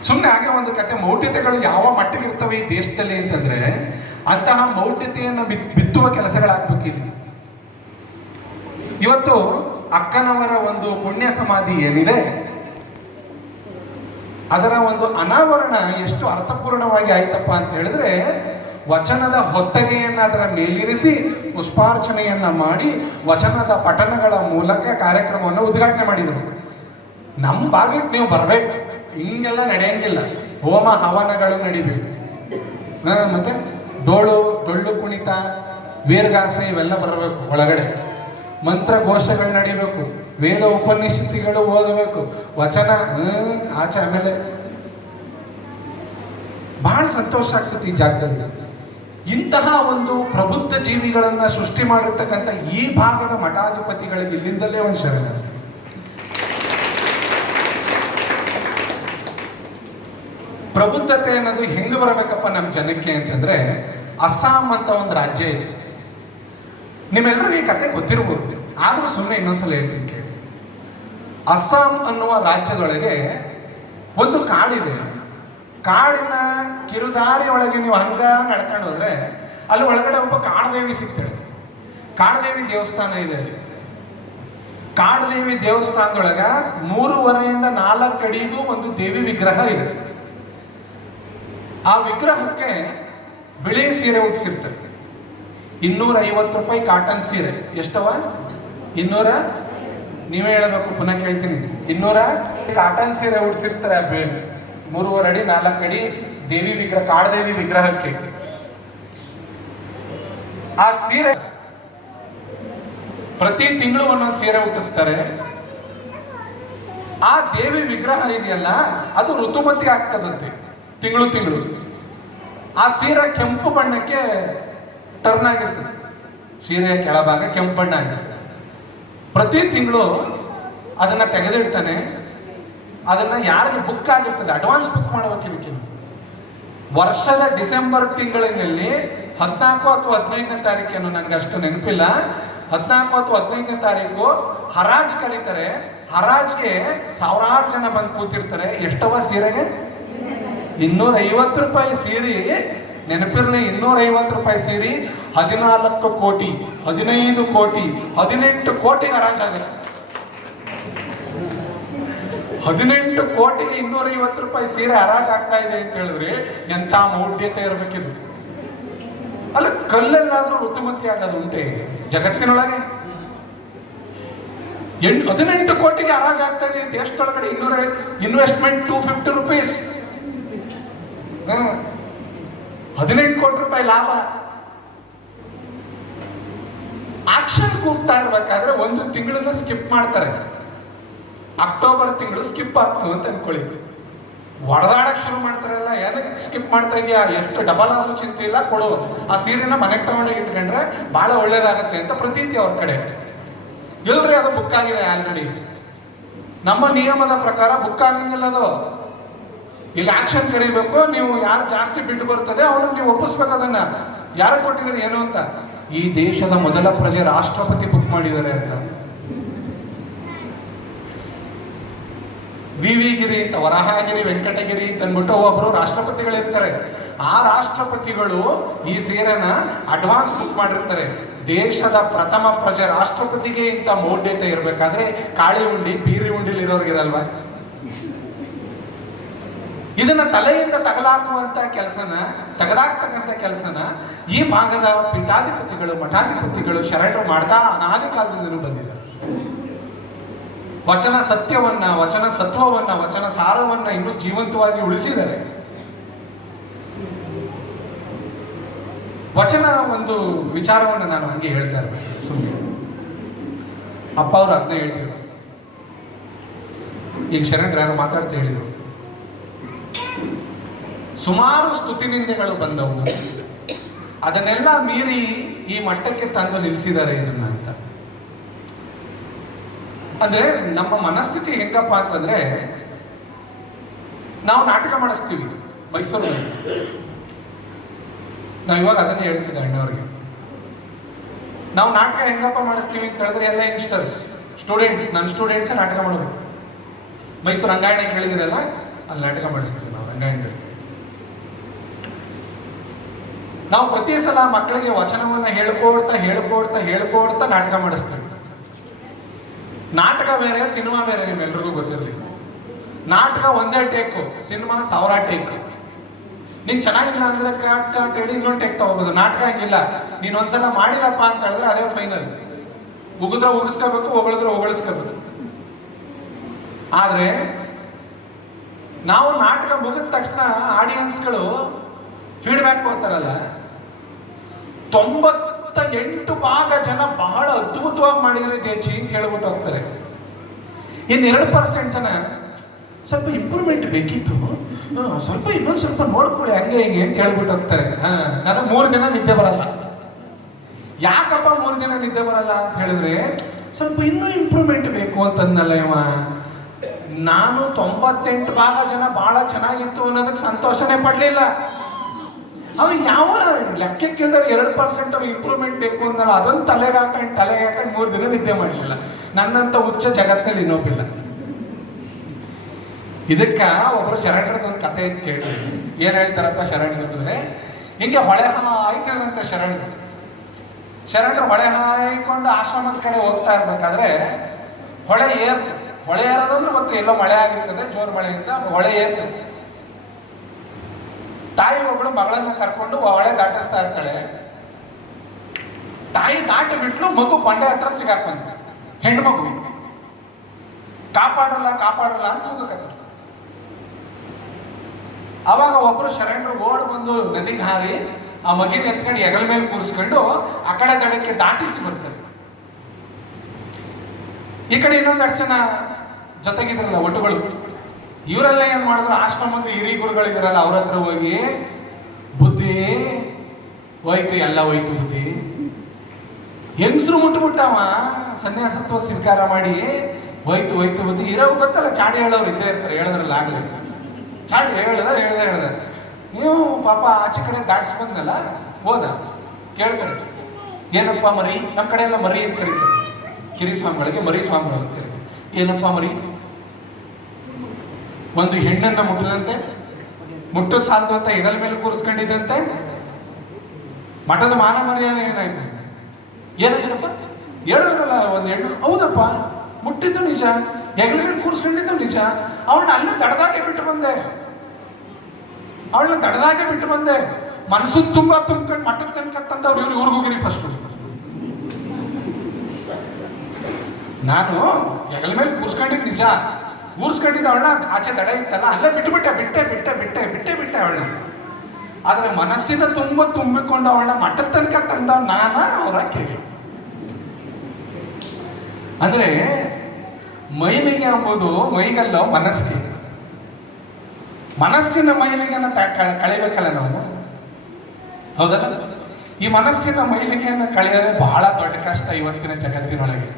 ಸುಮ್ಮನೆ ಹಾಗೆ ಒಂದು ಕತೆ. ಮೌಢ್ಯತೆಗಳು ಯಾವ ಮಟ್ಟಿಗಿರ್ತವೆ ಈ ದೇಶದಲ್ಲಿ ಅಂತಂದ್ರೆ ಅಂತಹ ಮೌಢ್ಯತೆಯನ್ನು ಬಿತ್ತುವ ಕೆಲಸಗಳಾಗ್ಬೇಕಿಲ್ಲ. ಇವತ್ತು ಅಕ್ಕನವರ ಒಂದು ಪುಣ್ಯ ಸಮಾಧಿ ಏನಿದೆ ಅದರ ಒಂದು ಅನಾವರಣ ಎಷ್ಟು ಅರ್ಥಪೂರ್ಣವಾಗಿ ಆಯ್ತಪ್ಪ ಅಂತ ಹೇಳಿದ್ರೆ, ವಚನದ ಹೊತ್ತಗೆಯನ್ನ ಅದರ ಮೇಲಿರಿಸಿ ಪುಷ್ಪಾರ್ಚನೆಯನ್ನ ಮಾಡಿ ವಚನದ ಪಠಣಗಳ ಮೂಲಕ ಕಾರ್ಯಕ್ರಮವನ್ನು ಉದ್ಘಾಟನೆ ಮಾಡಿದರು. ನಮ್ಮ ಭಾಗಕ್ಕೆ ನೀವು ಬರ್ಬೇಕು, ಹಿಂಗೆಲ್ಲ ನಡೆಯಂಗಿಲ್ಲ. ಹೋಮ ಹವನಗಳು ನಡಿಬೇಕು, ಮತ್ತೆ ಡೊಳ್ಳು ಕುಣಿತ, ವೀರಗಾಸೆ ಇವೆಲ್ಲ ಬರಬೇಕು ಒಳಗಡೆ. ಮಂತ್ರ ಘೋಷಗಳು ನಡಿಬೇಕು, ವೇದ ಉಪನಿಷತ್ತುಗಳು ಓದಬೇಕು, ವಚನ ಆಚೆ. ಆಮೇಲೆ ಬಹಳ ಸಂತೋಷ ಆಗ್ತದೆ ಈ ಜಾಗದಲ್ಲಿ. ಇಂತಹ ಒಂದು ಪ್ರಬುದ್ಧ ಜೀವಿಗಳನ್ನ ಸೃಷ್ಟಿ ಮಾಡಿರ್ತಕ್ಕಂಥ ಈ ಭಾಗದ ಮಠಾಧಿಪತಿಗಳಿಗೆ ಇಲ್ಲಿಂದಲೇ ಒಂದು ಶರಣ. ಪ್ರಬುದ್ಧತೆ ಅನ್ನೋದು ಹೆಂಗ್ ಬರಬೇಕಪ್ಪ ನಮ್ಮ ಜನಕ್ಕೆ ಅಂತಂದ್ರೆ, ಅಸ್ಸಾಂ ಅಂತ ಒಂದು ರಾಜ್ಯ ಇದೆ. ನಿಮ್ಮೆಲ್ಲರಿಗೂ ಈ ಕತೆ ಗೊತ್ತಿರ್ಬೋದು, ಆದ್ರೂ ಸುಮ್ಮನೆ ಇನ್ನೊಂದ್ಸಲ ಹೇಳ್ತೀನಿ ಕೇಳಿ. ಅಸ್ಸಾಂ ಅನ್ನುವ ರಾಜ್ಯದೊಳಗೆ ಒಂದು ಕಾಡಿದೆ. ಕಾಡಿನ ಕಿರುದಾರಿ ಒಳಗೆ ನೀವು ಹಂಗ ನಡ್ಕೊಂಡು ಹೋದ್ರೆ ಅಲ್ಲಿ ಒಳಗಡೆ ಒಬ್ಬ ಕಾಡದೇವಿ ಸಿಗ್ತಾಳೆ. ಕಾಡದೇವಿ ದೇವಸ್ಥಾನ ಇದೆ ಅಲ್ಲಿ. ಕಾಡದೇವಿ ದೇವಸ್ಥಾನದೊಳಗ 3.5 ಇಂದ 4 ಅಡಿಗೂ ಒಂದು ದೇವಿ ವಿಗ್ರಹ ಇದೆ. ಆ ವಿಗ್ರಹಕ್ಕೆ ಬಿಳಿ ಸೀರೆ ಉಡ್ಸಿರ್ತಾರೆ. 250 ರೂಪಾಯಿ ಕಾಟನ್ ಸೀರೆ. ಎಷ್ಟವ? 200. ನೀವೇ ಹೇಳಬೇಕು, ಪುನಃ ಕೇಳ್ತೀನಿ. 200 ಕಾಟನ್ ಸೀರೆ ಉಡ್ಸಿರ್ತಾರೆ. 3.5 ಅಡಿ 4 ಅಡಿ ದೇವಿ ವಿಗ್ರಹ, ಕಾಡದೇವಿ ವಿಗ್ರಹಕ್ಕೆ. ಆ ಸೀರೆ ಪ್ರತಿ ತಿಂಗಳು ಒಂದೊಂದು ಸೀರೆ ಹುಟ್ಟಿಸ್ತಾರೆ. ಆ ದೇವಿ ವಿಗ್ರಹ ಇದೆಯಲ್ಲ, ಅದು ಋತುಮತಿ ಆಗ್ತದಂತೆ ತಿಂಗಳು. ಆ ಸೀರೆ ಕೆಂಪು ಬಣ್ಣಕ್ಕೆ ಟರ್ನ್ ಆಗಿರ್ತದೆ. ಸೀರೆಯ ಕೆಳಭಾಗ ಕೆಂಪು ಬಣ್ಣ ಆಗಿರ್ತದೆ. ಪ್ರತಿ ತಿಂಗಳು ಅದನ್ನ ತೆಗೆದಿಡ್ತಾನೆ. ಅದನ್ನ ಯಾರಿಗೆ ಬುಕ್ ಆಗಿರ್ತದೆ, ಅಡ್ವಾನ್ಸ್ ಬುಕ್ ಮಾಡಬೇಕಿಲ್ಲ. ವರ್ಷದ ಡಿಸೆಂಬರ್ ತಿಂಗಳಿನಲ್ಲಿ 14 ಅಥವಾ 15ನೇ ತಾರೀಕೇನು, ನನಗೆ ಅಷ್ಟು ನೆನಪಿಲ್ಲ, 14 ಅಥವಾ 15ನೇ ತಾರೀಕು ಹರಾಜ್ ಕರೀತಾರೆ. ಹರಾಜ್ಗೆ ಸಾವಿರಾರು ಜನ ಬಂದು ಕೂತಿರ್ತಾರೆ. ಎಷ್ಟವ ಸೀರೆಗೆ? 250 ರೂಪಾಯಿ ಸೀರೆ. ನೆನಪಿರ್ಲಿ, 250 ರೂಪಾಯಿ ಸೀರೆ 14 ಕೋಟಿ, 15 ಕೋಟಿ, 18 ಕೋಟಿಗೆ ಹರಾಜಾಗುತ್ತೆ. 18 ಕೋಟಿಗೆ 250 ರೂಪಾಯಿ ಸೀರೆ ಹರಾಜ್ ಆಗ್ತಾ ಇದೆ ಅಂತ ಹೇಳಿದ್ರೆ ಎಂತ ಮೌಢ್ಯತೆ ಇರಬೇಕಿದ್ದು. ಅಲ್ಲ, ಕಲ್ಲೆಲ್ಲಾದ್ರೂ ಋತುಮತಿ ಆಗೋದು ಉಂಟೆ ಜಗತ್ತಿನೊಳಗೆ? 18 ಕೋಟಿಗೆ ಹರಾಜ್ ಆಗ್ತಾ ಇದೆ ಅಂತ. ಎಷ್ಟೊಳಗಡೆ? Investment 250 rupees. 18 ಕೋಟಿ ರೂಪಾಯಿ ಲಾಭ. ಆಕ್ಷನ್ ಕೂಗ್ತಾ ಇರ್ಬೇಕಾದ್ರೆ ಒಂದು ತಿಂಗಳನ್ನ ಸ್ಕಿಪ್ ಮಾಡ್ತಾರೆ. ಅಕ್ಟೋಬರ್ ತಿಂಗಳು ಸ್ಕಿಪ್ ಆಗ್ತು ಅಂತ ಅನ್ಕೊಳ್ಳಿ. ಒಡೆದಾಡಕ್ ಶುರು ಮಾಡ್ತಾರಲ್ಲ, ಏನಕ್ಕೆ ಸ್ಕಿಪ್ ಮಾಡ್ತಾ ಇದೆಯಾ, ಎಷ್ಟು ಡಬಲ್ ಆದ್ರೂ ಚಿಂತೆ ಇಲ್ಲ, ಕೊಡು. ಆ ಸೀರೆನ ಮನೆಗೆ ತಗೊಂಡೋಗಿ ಇಟ್ಕೊಂಡ್ರೆ ಬಹಳ ಒಳ್ಳೇದಾಗತ್ತೆ ಅಂತ ಪ್ರತೀತಿ ಅವ್ರ ಕಡೆ. ಇಲ್ರಿ, ಅದು ಬುಕ್ ಆಗಿದೆ ಆಲ್ರೆಡಿ. ನಮ್ಮ ನಿಯಮದ ಪ್ರಕಾರ ಬುಕ್ ಆಗಂಗಿಲ್ಲ ಅದು. ಇಲ್ಲಿ ಆಕ್ಷನ್ ಕರಿಬೇಕು. ನೀವು ಯಾರು ಜಾಸ್ತಿ ಬಿಟ್ಟು ಬರ್ತದೆ ಅವ್ರಿಗೆ ನೀವು ಒಪ್ಪಿಸ್ಬೇಕು. ಅದನ್ನ ಯಾರು ಕೊಟ್ಟಿದ್ದಾರೆ ಏನು ಅಂತ. ಈ ದೇಶದ ಮೊದಲ ಪ್ರಜೆ ರಾಷ್ಟ್ರಪತಿ ಬುಕ್ ಮಾಡಿದ್ದಾರೆ ಅಂತ. ವಿ ಗಿರಿ ಅಂತ, ವರಹಗಿರಿ, ವೆಂಕಟಗಿರಿ ಅಂತ ಅಂದ್ಬಿಟ್ಟು ಒಬ್ಬರು ರಾಷ್ಟ್ರಪತಿಗಳಿರ್ತಾರೆ. ಆ ರಾಷ್ಟ್ರಪತಿಗಳು ಈ ಸೀರೆನ ಅಡ್ವಾನ್ಸ್ ಬುಕ್ ಮಾಡಿರ್ತಾರೆ. ದೇಶದ ಪ್ರಥಮ ಪ್ರಜೆ ರಾಷ್ಟ್ರಪತಿಗೆ ಇಂಥ ಮೌಢ್ಯತೆ ಇರಬೇಕಾದ್ರೆ ಕಾಳಿ ಉಂಡಿ, ಬೀರಿ ಉಂಡಿಲಿ ಇರೋರ್ಗಿರಲ್ವಾ? ಇದನ್ನ ತಲೆಯಿಂದ ತಗಲಾಕುವಂತ ಕೆಲಸನ, ತೆಗೆದಾಕ್ತಕ್ಕಂಥ ಕೆಲಸನ ಈ ಭಾಗದ ಪೀಠಾಧಿಪತಿಗಳು, ಮಠಾಧಿಪತಿಗಳು, ಶರಣರು ಮಾಡ್ತಾ ಅನಾದಿ ಕಾಲದಿಂದಲೂ ಬಂದಿದ್ದಾರೆ. ವಚನ ಸತ್ಯವನ್ನ, ವಚನ ಸತ್ವವನ್ನ, ವಚನ ಸಾರವನ್ನ ಇನ್ನೂ ಜೀವಂತವಾಗಿ ಉಳಿಸಿದ್ದಾರೆ. ವಚನ ಒಂದು ವಿಚಾರವನ್ನ ನಾನು ಹಂಗೆ ಹೇಳ್ತಾ ಇರ್ಬೇಕು ಸುಮ್ಮನೆ. ಅಪ್ಪ ಅವರು ಅದನ್ನೇ ಹೇಳ್ತಿದ್ರು. ಈಗ ಶರಣರು ಯಾರು ಮಾತಾಡ್ತಾ ಹೇಳಿದ್ರು, ಸುಮಾರು ಸ್ತುತಿನಿಂದೆಗಳು ಬಂದವು, ಅದನ್ನೆಲ್ಲ ಮೀರಿ ಈ ಮಟ್ಟಕ್ಕೆ ತಂದು ನಿಲ್ಲಿಸಿದ್ದಾರೆ ಇದನ್ನ ಅಂತ. ಅಂದ್ರೆ ನಮ್ಮ ಮನಸ್ಥಿತಿ ಹೆಂಗಪ್ಪ ಅಂತಂದ್ರೆ, ನಾವು ನಾಟಕ ಮಾಡಿಸ್ತೀವಿ ಮೈಸೂರಲ್ಲಿ. ನಾವು ಇವಾಗ ಅದನ್ನೇ ಹೇಳ್ತಿದ್ದೆ ಅಣ್ಣವ್ರಿಗೆ. ನಾವು ನಾಟಕ ಹೆಂಗಪ್ಪ ಮಾಡಿಸ್ತೀವಿ ಅಂತ ಹೇಳಿದ್ರೆ ಎಲ್ಲ ಯಂಗ್ಸ್ಟರ್ಸ್, ಸ್ಟೂಡೆಂಟ್ಸ್, ನನ್ನ ಸ್ಟೂಡೆಂಟ್ಸೇ ನಾಟಕ ಮಾಡೋದು. ಮೈಸೂರು ರಂಗಾಯಣ ಕೇಳಿದಿರಲ್ಲ, ಅಲ್ಲಿ ನಾಟಕ ಮಾಡಿಸ್ತೀವಿ ನಾವು ರಂಗಾಯಣ. ನಾವು ಪ್ರತಿ ಸಲ ಮಕ್ಕಳಿಗೆ ವಚನವನ್ನ ಹೇಳ್ಕೊಡ್ತಾ ನಾಟಕ ಮಾಡಿಸ್ತೀವಿ. ನಾಟಕ ಬೇರೆ, ಸಿನಿಮಾ ಬೇರೆ, ನಿಮ್ಮೆಲ್ರಿಗೂ ಗೊತ್ತಿರಲಿ. ನಾಟಕ ಒಂದೇ ಟೇಕು, ಸಿನಿಮಾ 1000 ಟೇಕ್. ನೀನ್ ಚೆನ್ನಾಗಿಲ್ಲ ಅಂದ್ರೆ ಕಾಟ್ ಹೇಳಿ ಇನ್ನೊಂದು ಟೇಕ್ ತಗೋಬಹುದು. ನಾಟಕ ಹಂಗಿಲ್ಲ, ನೀನ್ ಒಂದ್ಸಲ ಮಾಡಿಲ್ಲಪ್ಪ ಅಂತ ಹೇಳಿದ್ರೆ ಅದೇ ಫೈನಲ್. ಉಗಿದ್ರೆ ಉಗಿಸ್ಕೋಬೇಕು, ಹೊಗಳಿದ್ರೆ ಹೊಗಳಿಸ್ಕೋಬೇಕು. ಆದ್ರೆ ನಾವು ನಾಟಕ ಮುಗಿದ ತಕ್ಷಣ ಆಡಿಯನ್ಸ್ಗಳು ಫೀಡ್ಬ್ಯಾಕ್ ಕೊಡ್ತಾರಲ್ಲ, 98 ಭಾಗ ಜನ ಬಹಳ ಅದ್ಭುತವಾಗಿ ಮಾಡಿದ್ರೆ ದೇಚಿ ಅಂತ ಹೇಳ್ಬಿಟ್ಟು ಹೋಗ್ತಾರೆ. ಇನ್ನು 2% ಜನ ಸ್ವಲ್ಪ ಇಂಪ್ರೂವ್ಮೆಂಟ್ ಬೇಕಿತ್ತು, ಸ್ವಲ್ಪ ಇನ್ನೊಂದು ಸ್ವಲ್ಪ ನೋಡ್ಕೊಳ್ಳಿ ಹಂಗೆ ಹಿಂಗೆ ಅಂತ ಹೇಳ್ಬಿಟ್ಟು ಹೋಗ್ತಾರೆ. ನನಗೆ 3 ದಿನ ನಿದ್ದೆ ಬರಲ್ಲ. ಯಾಕಪ್ಪ 3 ದಿನ ನಿದ್ದೆ ಬರಲ್ಲ ಅಂತ ಹೇಳಿದ್ರೆ, ಸ್ವಲ್ಪ ಇನ್ನೂ ಇಂಪ್ರೂವ್ಮೆಂಟ್ ಬೇಕು ಅಂತಂದಲ್ಲ ಇವ. ನಾನು 98% ಜನ ಬಹಳ ಚೆನ್ನಾಗಿತ್ತು ಅನ್ನೋದಕ್ಕೆ ಸಂತೋಷನೇ ಪಡ್ಲಿಲ್ಲ. ಅವ ಯಾವ ಲೆಕ್ಕಕ್ಕಿಲ್ಲದ್ರೆ 2% ಅವ ಇಂಪ್ರೂವ್ಮೆಂಟ್ ಬೇಕು ಅಂದಲ್ಲ, ಅದೊಂದು ತಲೆಗೆ ಹಾಕೊಂಡು 3 ದಿನ ನಿದ್ದೆ ಮಾಡಲಿಲ್ಲ. ನನ್ನಂತ ಹುಚ್ಚ ಜಗತ್ತಿನಲ್ಲಿ ಇನ್ನೊಬ್ಬಿಲ್ಲ. ಇದಕ್ಕ ಒಬ್ರು ಶರಣರದ ಒಂದು ಕತೆ ಇತ್ತು ಕೇಳಿ. ಏನ್ ಹೇಳ್ತಾರಪ್ಪ ಶರಣರಂದ್ರೆ, ಹಿಂಗೆ ಹೊಳೆ ಹಾಯ್ತಿದ್ರಂತೆ ಶರಣರು ಹೊಳೆ ಹಾಯ್ಕೊಂಡು ಆಶ್ರಮದ ಕಡೆ ಹೋಗ್ತಾ ಇರ್ಬೇಕಾದ್ರೆ ಹೊಳೆ ಏರೋದಂದ್ರೆ ಮತ್ತೆ ಎಲ್ಲೋ ಮಳೆ ಆಗಿರ್ತದೆ, ಜೋರ್ ಮಳೆಯಿಂದ ಹೊಳೆ ಏರ್ತದೆ. ತಾಯಿ ಒಬ್ಬಳು ಮಗಳನ್ನ ಕರ್ಕೊಂಡು ಹೊಳೆ ದಾಟಿಸ್ತಾ ಇರ್ತಾಳೆ. ತಾಯಿ ದಾಟಿ ಬಿಟ್ಲು, ಮಗು ಬಂಡೆ ಹತ್ರ ಸಿಗಾಕೊಂತ, ಹೆಣ್ಣು ಮಗು. ಕಾಪಾಡಲ್ಲ ಅಂತ ಹೋಗಕತ್ತ. ಅವಾಗ ಒಬ್ರು ಶರಣರು ಓಡ್ ಬಂದು ನದಿಗೆ ಹಾರಿ ಆ ಮಗಿನ ಎತ್ಕೊಂಡು ಹೆಗಲ ಮೇಲೆ ಕೂರಿಸ್ಕೊಂಡು ಆ ಕಡೆ ದಡಕ್ಕೆ ದಾಟಿಸಿ ಬರ್ತಾರೆ. ಈ ಕಡೆ ಇನ್ನೊಂದಷ್ಟು ಜನ ಜೊತೆಗಿದ್ರಲ್ಲ ಒಟ್ಟುಗಳು, ಇವರೆಲ್ಲ ಏನ್ ಮಾಡಿದ್ರು, ಆಶ್ರಮದ ಹಿರಿ ಗುರುಗಳಿದ್ರಲ್ಲ ಅವ್ರ ಹತ್ರ ಹೋಗಿ, ಬುದ್ಧಿ ಹೋಯ್ತು, ಎಲ್ಲ ಹೋಯ್ತು ಬುದ್ಧಿ. ಹೆಂಗಸ್ರು ಮುಟ್ಟುಬಿಟ್ಟವ ಸನ್ಯಾಸತ್ವ ಸ್ವೀಕಾರ ಮಾಡಿ, ಹೋಯ್ತು ಬುದ್ಧಿ. ಇರೋ ಗೊತ್ತಲ್ಲ, ಚಾಡಿ ಹೇಳೋರು ಇದ್ದೇ ಇರ್ತಾರೆ, ಹೇಳಿದ್ರಲ್ಲ ಆಗ್ಲಿ. ಚಾಡಿ ಹೇಳ್ದ ನೀವು ಪಾಪ ಆಚೆ ಕಡೆ ದಾಟಿಸ್ ಬಂದಲ್ಲ, ಹೋದ ಕೇಳ್ತಾರೆ, ಏನಪ್ಪ ಮರಿ, ನಮ್ಮ ಕಡೆ ಎಲ್ಲ ಮರಿ ಅಂತ ಕರೀತಾರೆ, ಕಿರಿ ಸ್ವಾಮಿಗಳಿಗೆ ಮರಿ ಸ್ವಾಮಿಗಳು ಅಂತ. ಏನಪ್ಪ ಮರಿ, ಒಂದು ಹೆಣ್ಣನ್ನ ಮುಟ್ಟದಂತೆ, ಮುಟ್ಟು ಸಾಲದು ಅಂತ ಹೆಗಲ ಮೇಲೆ ಕೂರಿಸ್ಕೊಂಡಿದ್ದಂತೆ, ಮಠದ ಮಾನ ಮರ್ಯಾದೆ ಏನಾಯ್ತು? ಏನಾಯ್ತಪ್ಪ? ಹೇಳಿದ್ರಲ್ಲ ಒಂದು ಹೆಣ್ಣು, ಹೌದಪ್ಪ ಮುಟ್ಟಿದ್ದು ನಿಜ, ಹೆಗಲ ಮೇಲೆ ಕೂರಿಸ್ಕೊಂಡಿದ್ದು ನಿಜ, ಅವಳನ್ನ ಅಲ್ಲೇ ದಡದಾಗೆ ಬಿಟ್ಟು ಬಂದೆ, ಮನಸ್ಸು ತುಂಬಾ ತುಂಬ್ಕೊಂಡು ಮಠದ ತನಕ ತಂದವ್ರು ಇವ್ರಿಗೆ ಹೋಗಿರಿ ಫಸ್ಟ್. ನಾನು ಹೆಗಲ ಮೇಲೆ ಕೂರ್ಸ್ಕೊಂಡಿದ್ ನಿಜ, ಕೂರ್ಸ್ಕೊಂಡಿದ್ದ ಅವಳನ್ನ ಆಚೆ ದಡ ಇತ್ತಲ್ಲ, ಅಲ್ಲೇ ಬಿಟ್ಟೆ ಅವಳನ್ನ. ಆದ್ರೆ ಮನಸ್ಸಿನ ತುಂಬಿಕೊಂಡು ಅವಳನ್ನ ಮಠದ ತನಕ ತಂದವ್ ಅವರ ಕೇಳಿ. ಅಂದ್ರೆ ಮೈಲಿಗೆ ಎಂಬುದು ಮೈಗಲ್ಲ, ಮನಸ್ಸಿಗೆ. ಮನಸ್ಸಿನ ಮೈಲಿಗೆಯನ್ನು ಕಳಿಬೇಕಲ್ಲ ನಾವು, ಹೌದಲ್ಲ? ಈ ಮನಸ್ಸಿನ ಮೈಲಿಗೆಯನ್ನು ಕಳೆಯೋದೇ ಬಹಳ ದೊಡ್ಡ ಕಷ್ಟ ಇವತ್ತಿನ ಜಗತ್ತಿನೊಳಗೆ.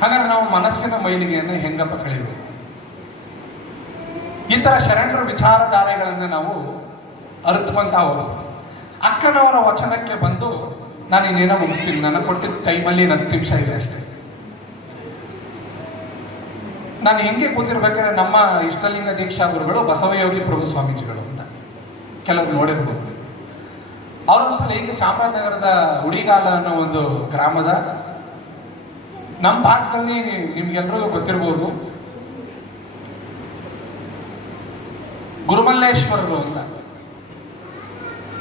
ಹಾಗಾದ್ರೆ ನಾವು ಮನಸ್ಸಿನ ಮೈಲಿಗೆಯನ್ನು ಹೆಂಗಪ್ಪ ಕಳಿಬೇಕು? ಈ ತರ ಶರಣರ ವಿಚಾರಧಾರೆಗಳನ್ನ ನಾವು ಅರಿತುಕೊಂತ ಹೋಗ್ಬೇಕು. ಅಕ್ಕನವರ ವಚನಕ್ಕೆ ಬಂದು ನಾನು ಇನ್ನೇನೋ ಮುಗಿಸ್ತೀನಿ. ನನಗೆ ಕೊಟ್ಟಿದ್ದ ಟೈಮಲ್ಲಿ 10 ನಿಮಿಷ ಇದೆ ಅಷ್ಟೇ. ನಾನು ಹೆಂಗೆ ಕೂತಿರ್ಬೇಕಾದ್ರೆ ನಮ್ಮ ಇಷ್ಟಲಿಂಗ ದೀಕ್ಷಾ ಗುರುಗಳು ಬಸವಯೋಗಿ ಪ್ರಭು ಸ್ವಾಮೀಜಿಗಳು ಅಂತ ಕೆಲವರು ನೋಡಿರ್ಬೋದು. ಅವ್ರೊಂದ್ಸಲ ಹೀಗೆ ಚಾಮರಾಜನಗರದ ಉಡಿಗಾಲ ಅನ್ನೋ ಒಂದು ಗ್ರಾಮದ, ನಮ್ಮ ಭಾಗದಲ್ಲಿ ನಿಮ್ಗೆಲ್ರಿಗೂ ಗೊತ್ತಿರ್ಬೋದು, ಗುರುಮಲ್ಲೇಶ್ವರರು ಅಂತ.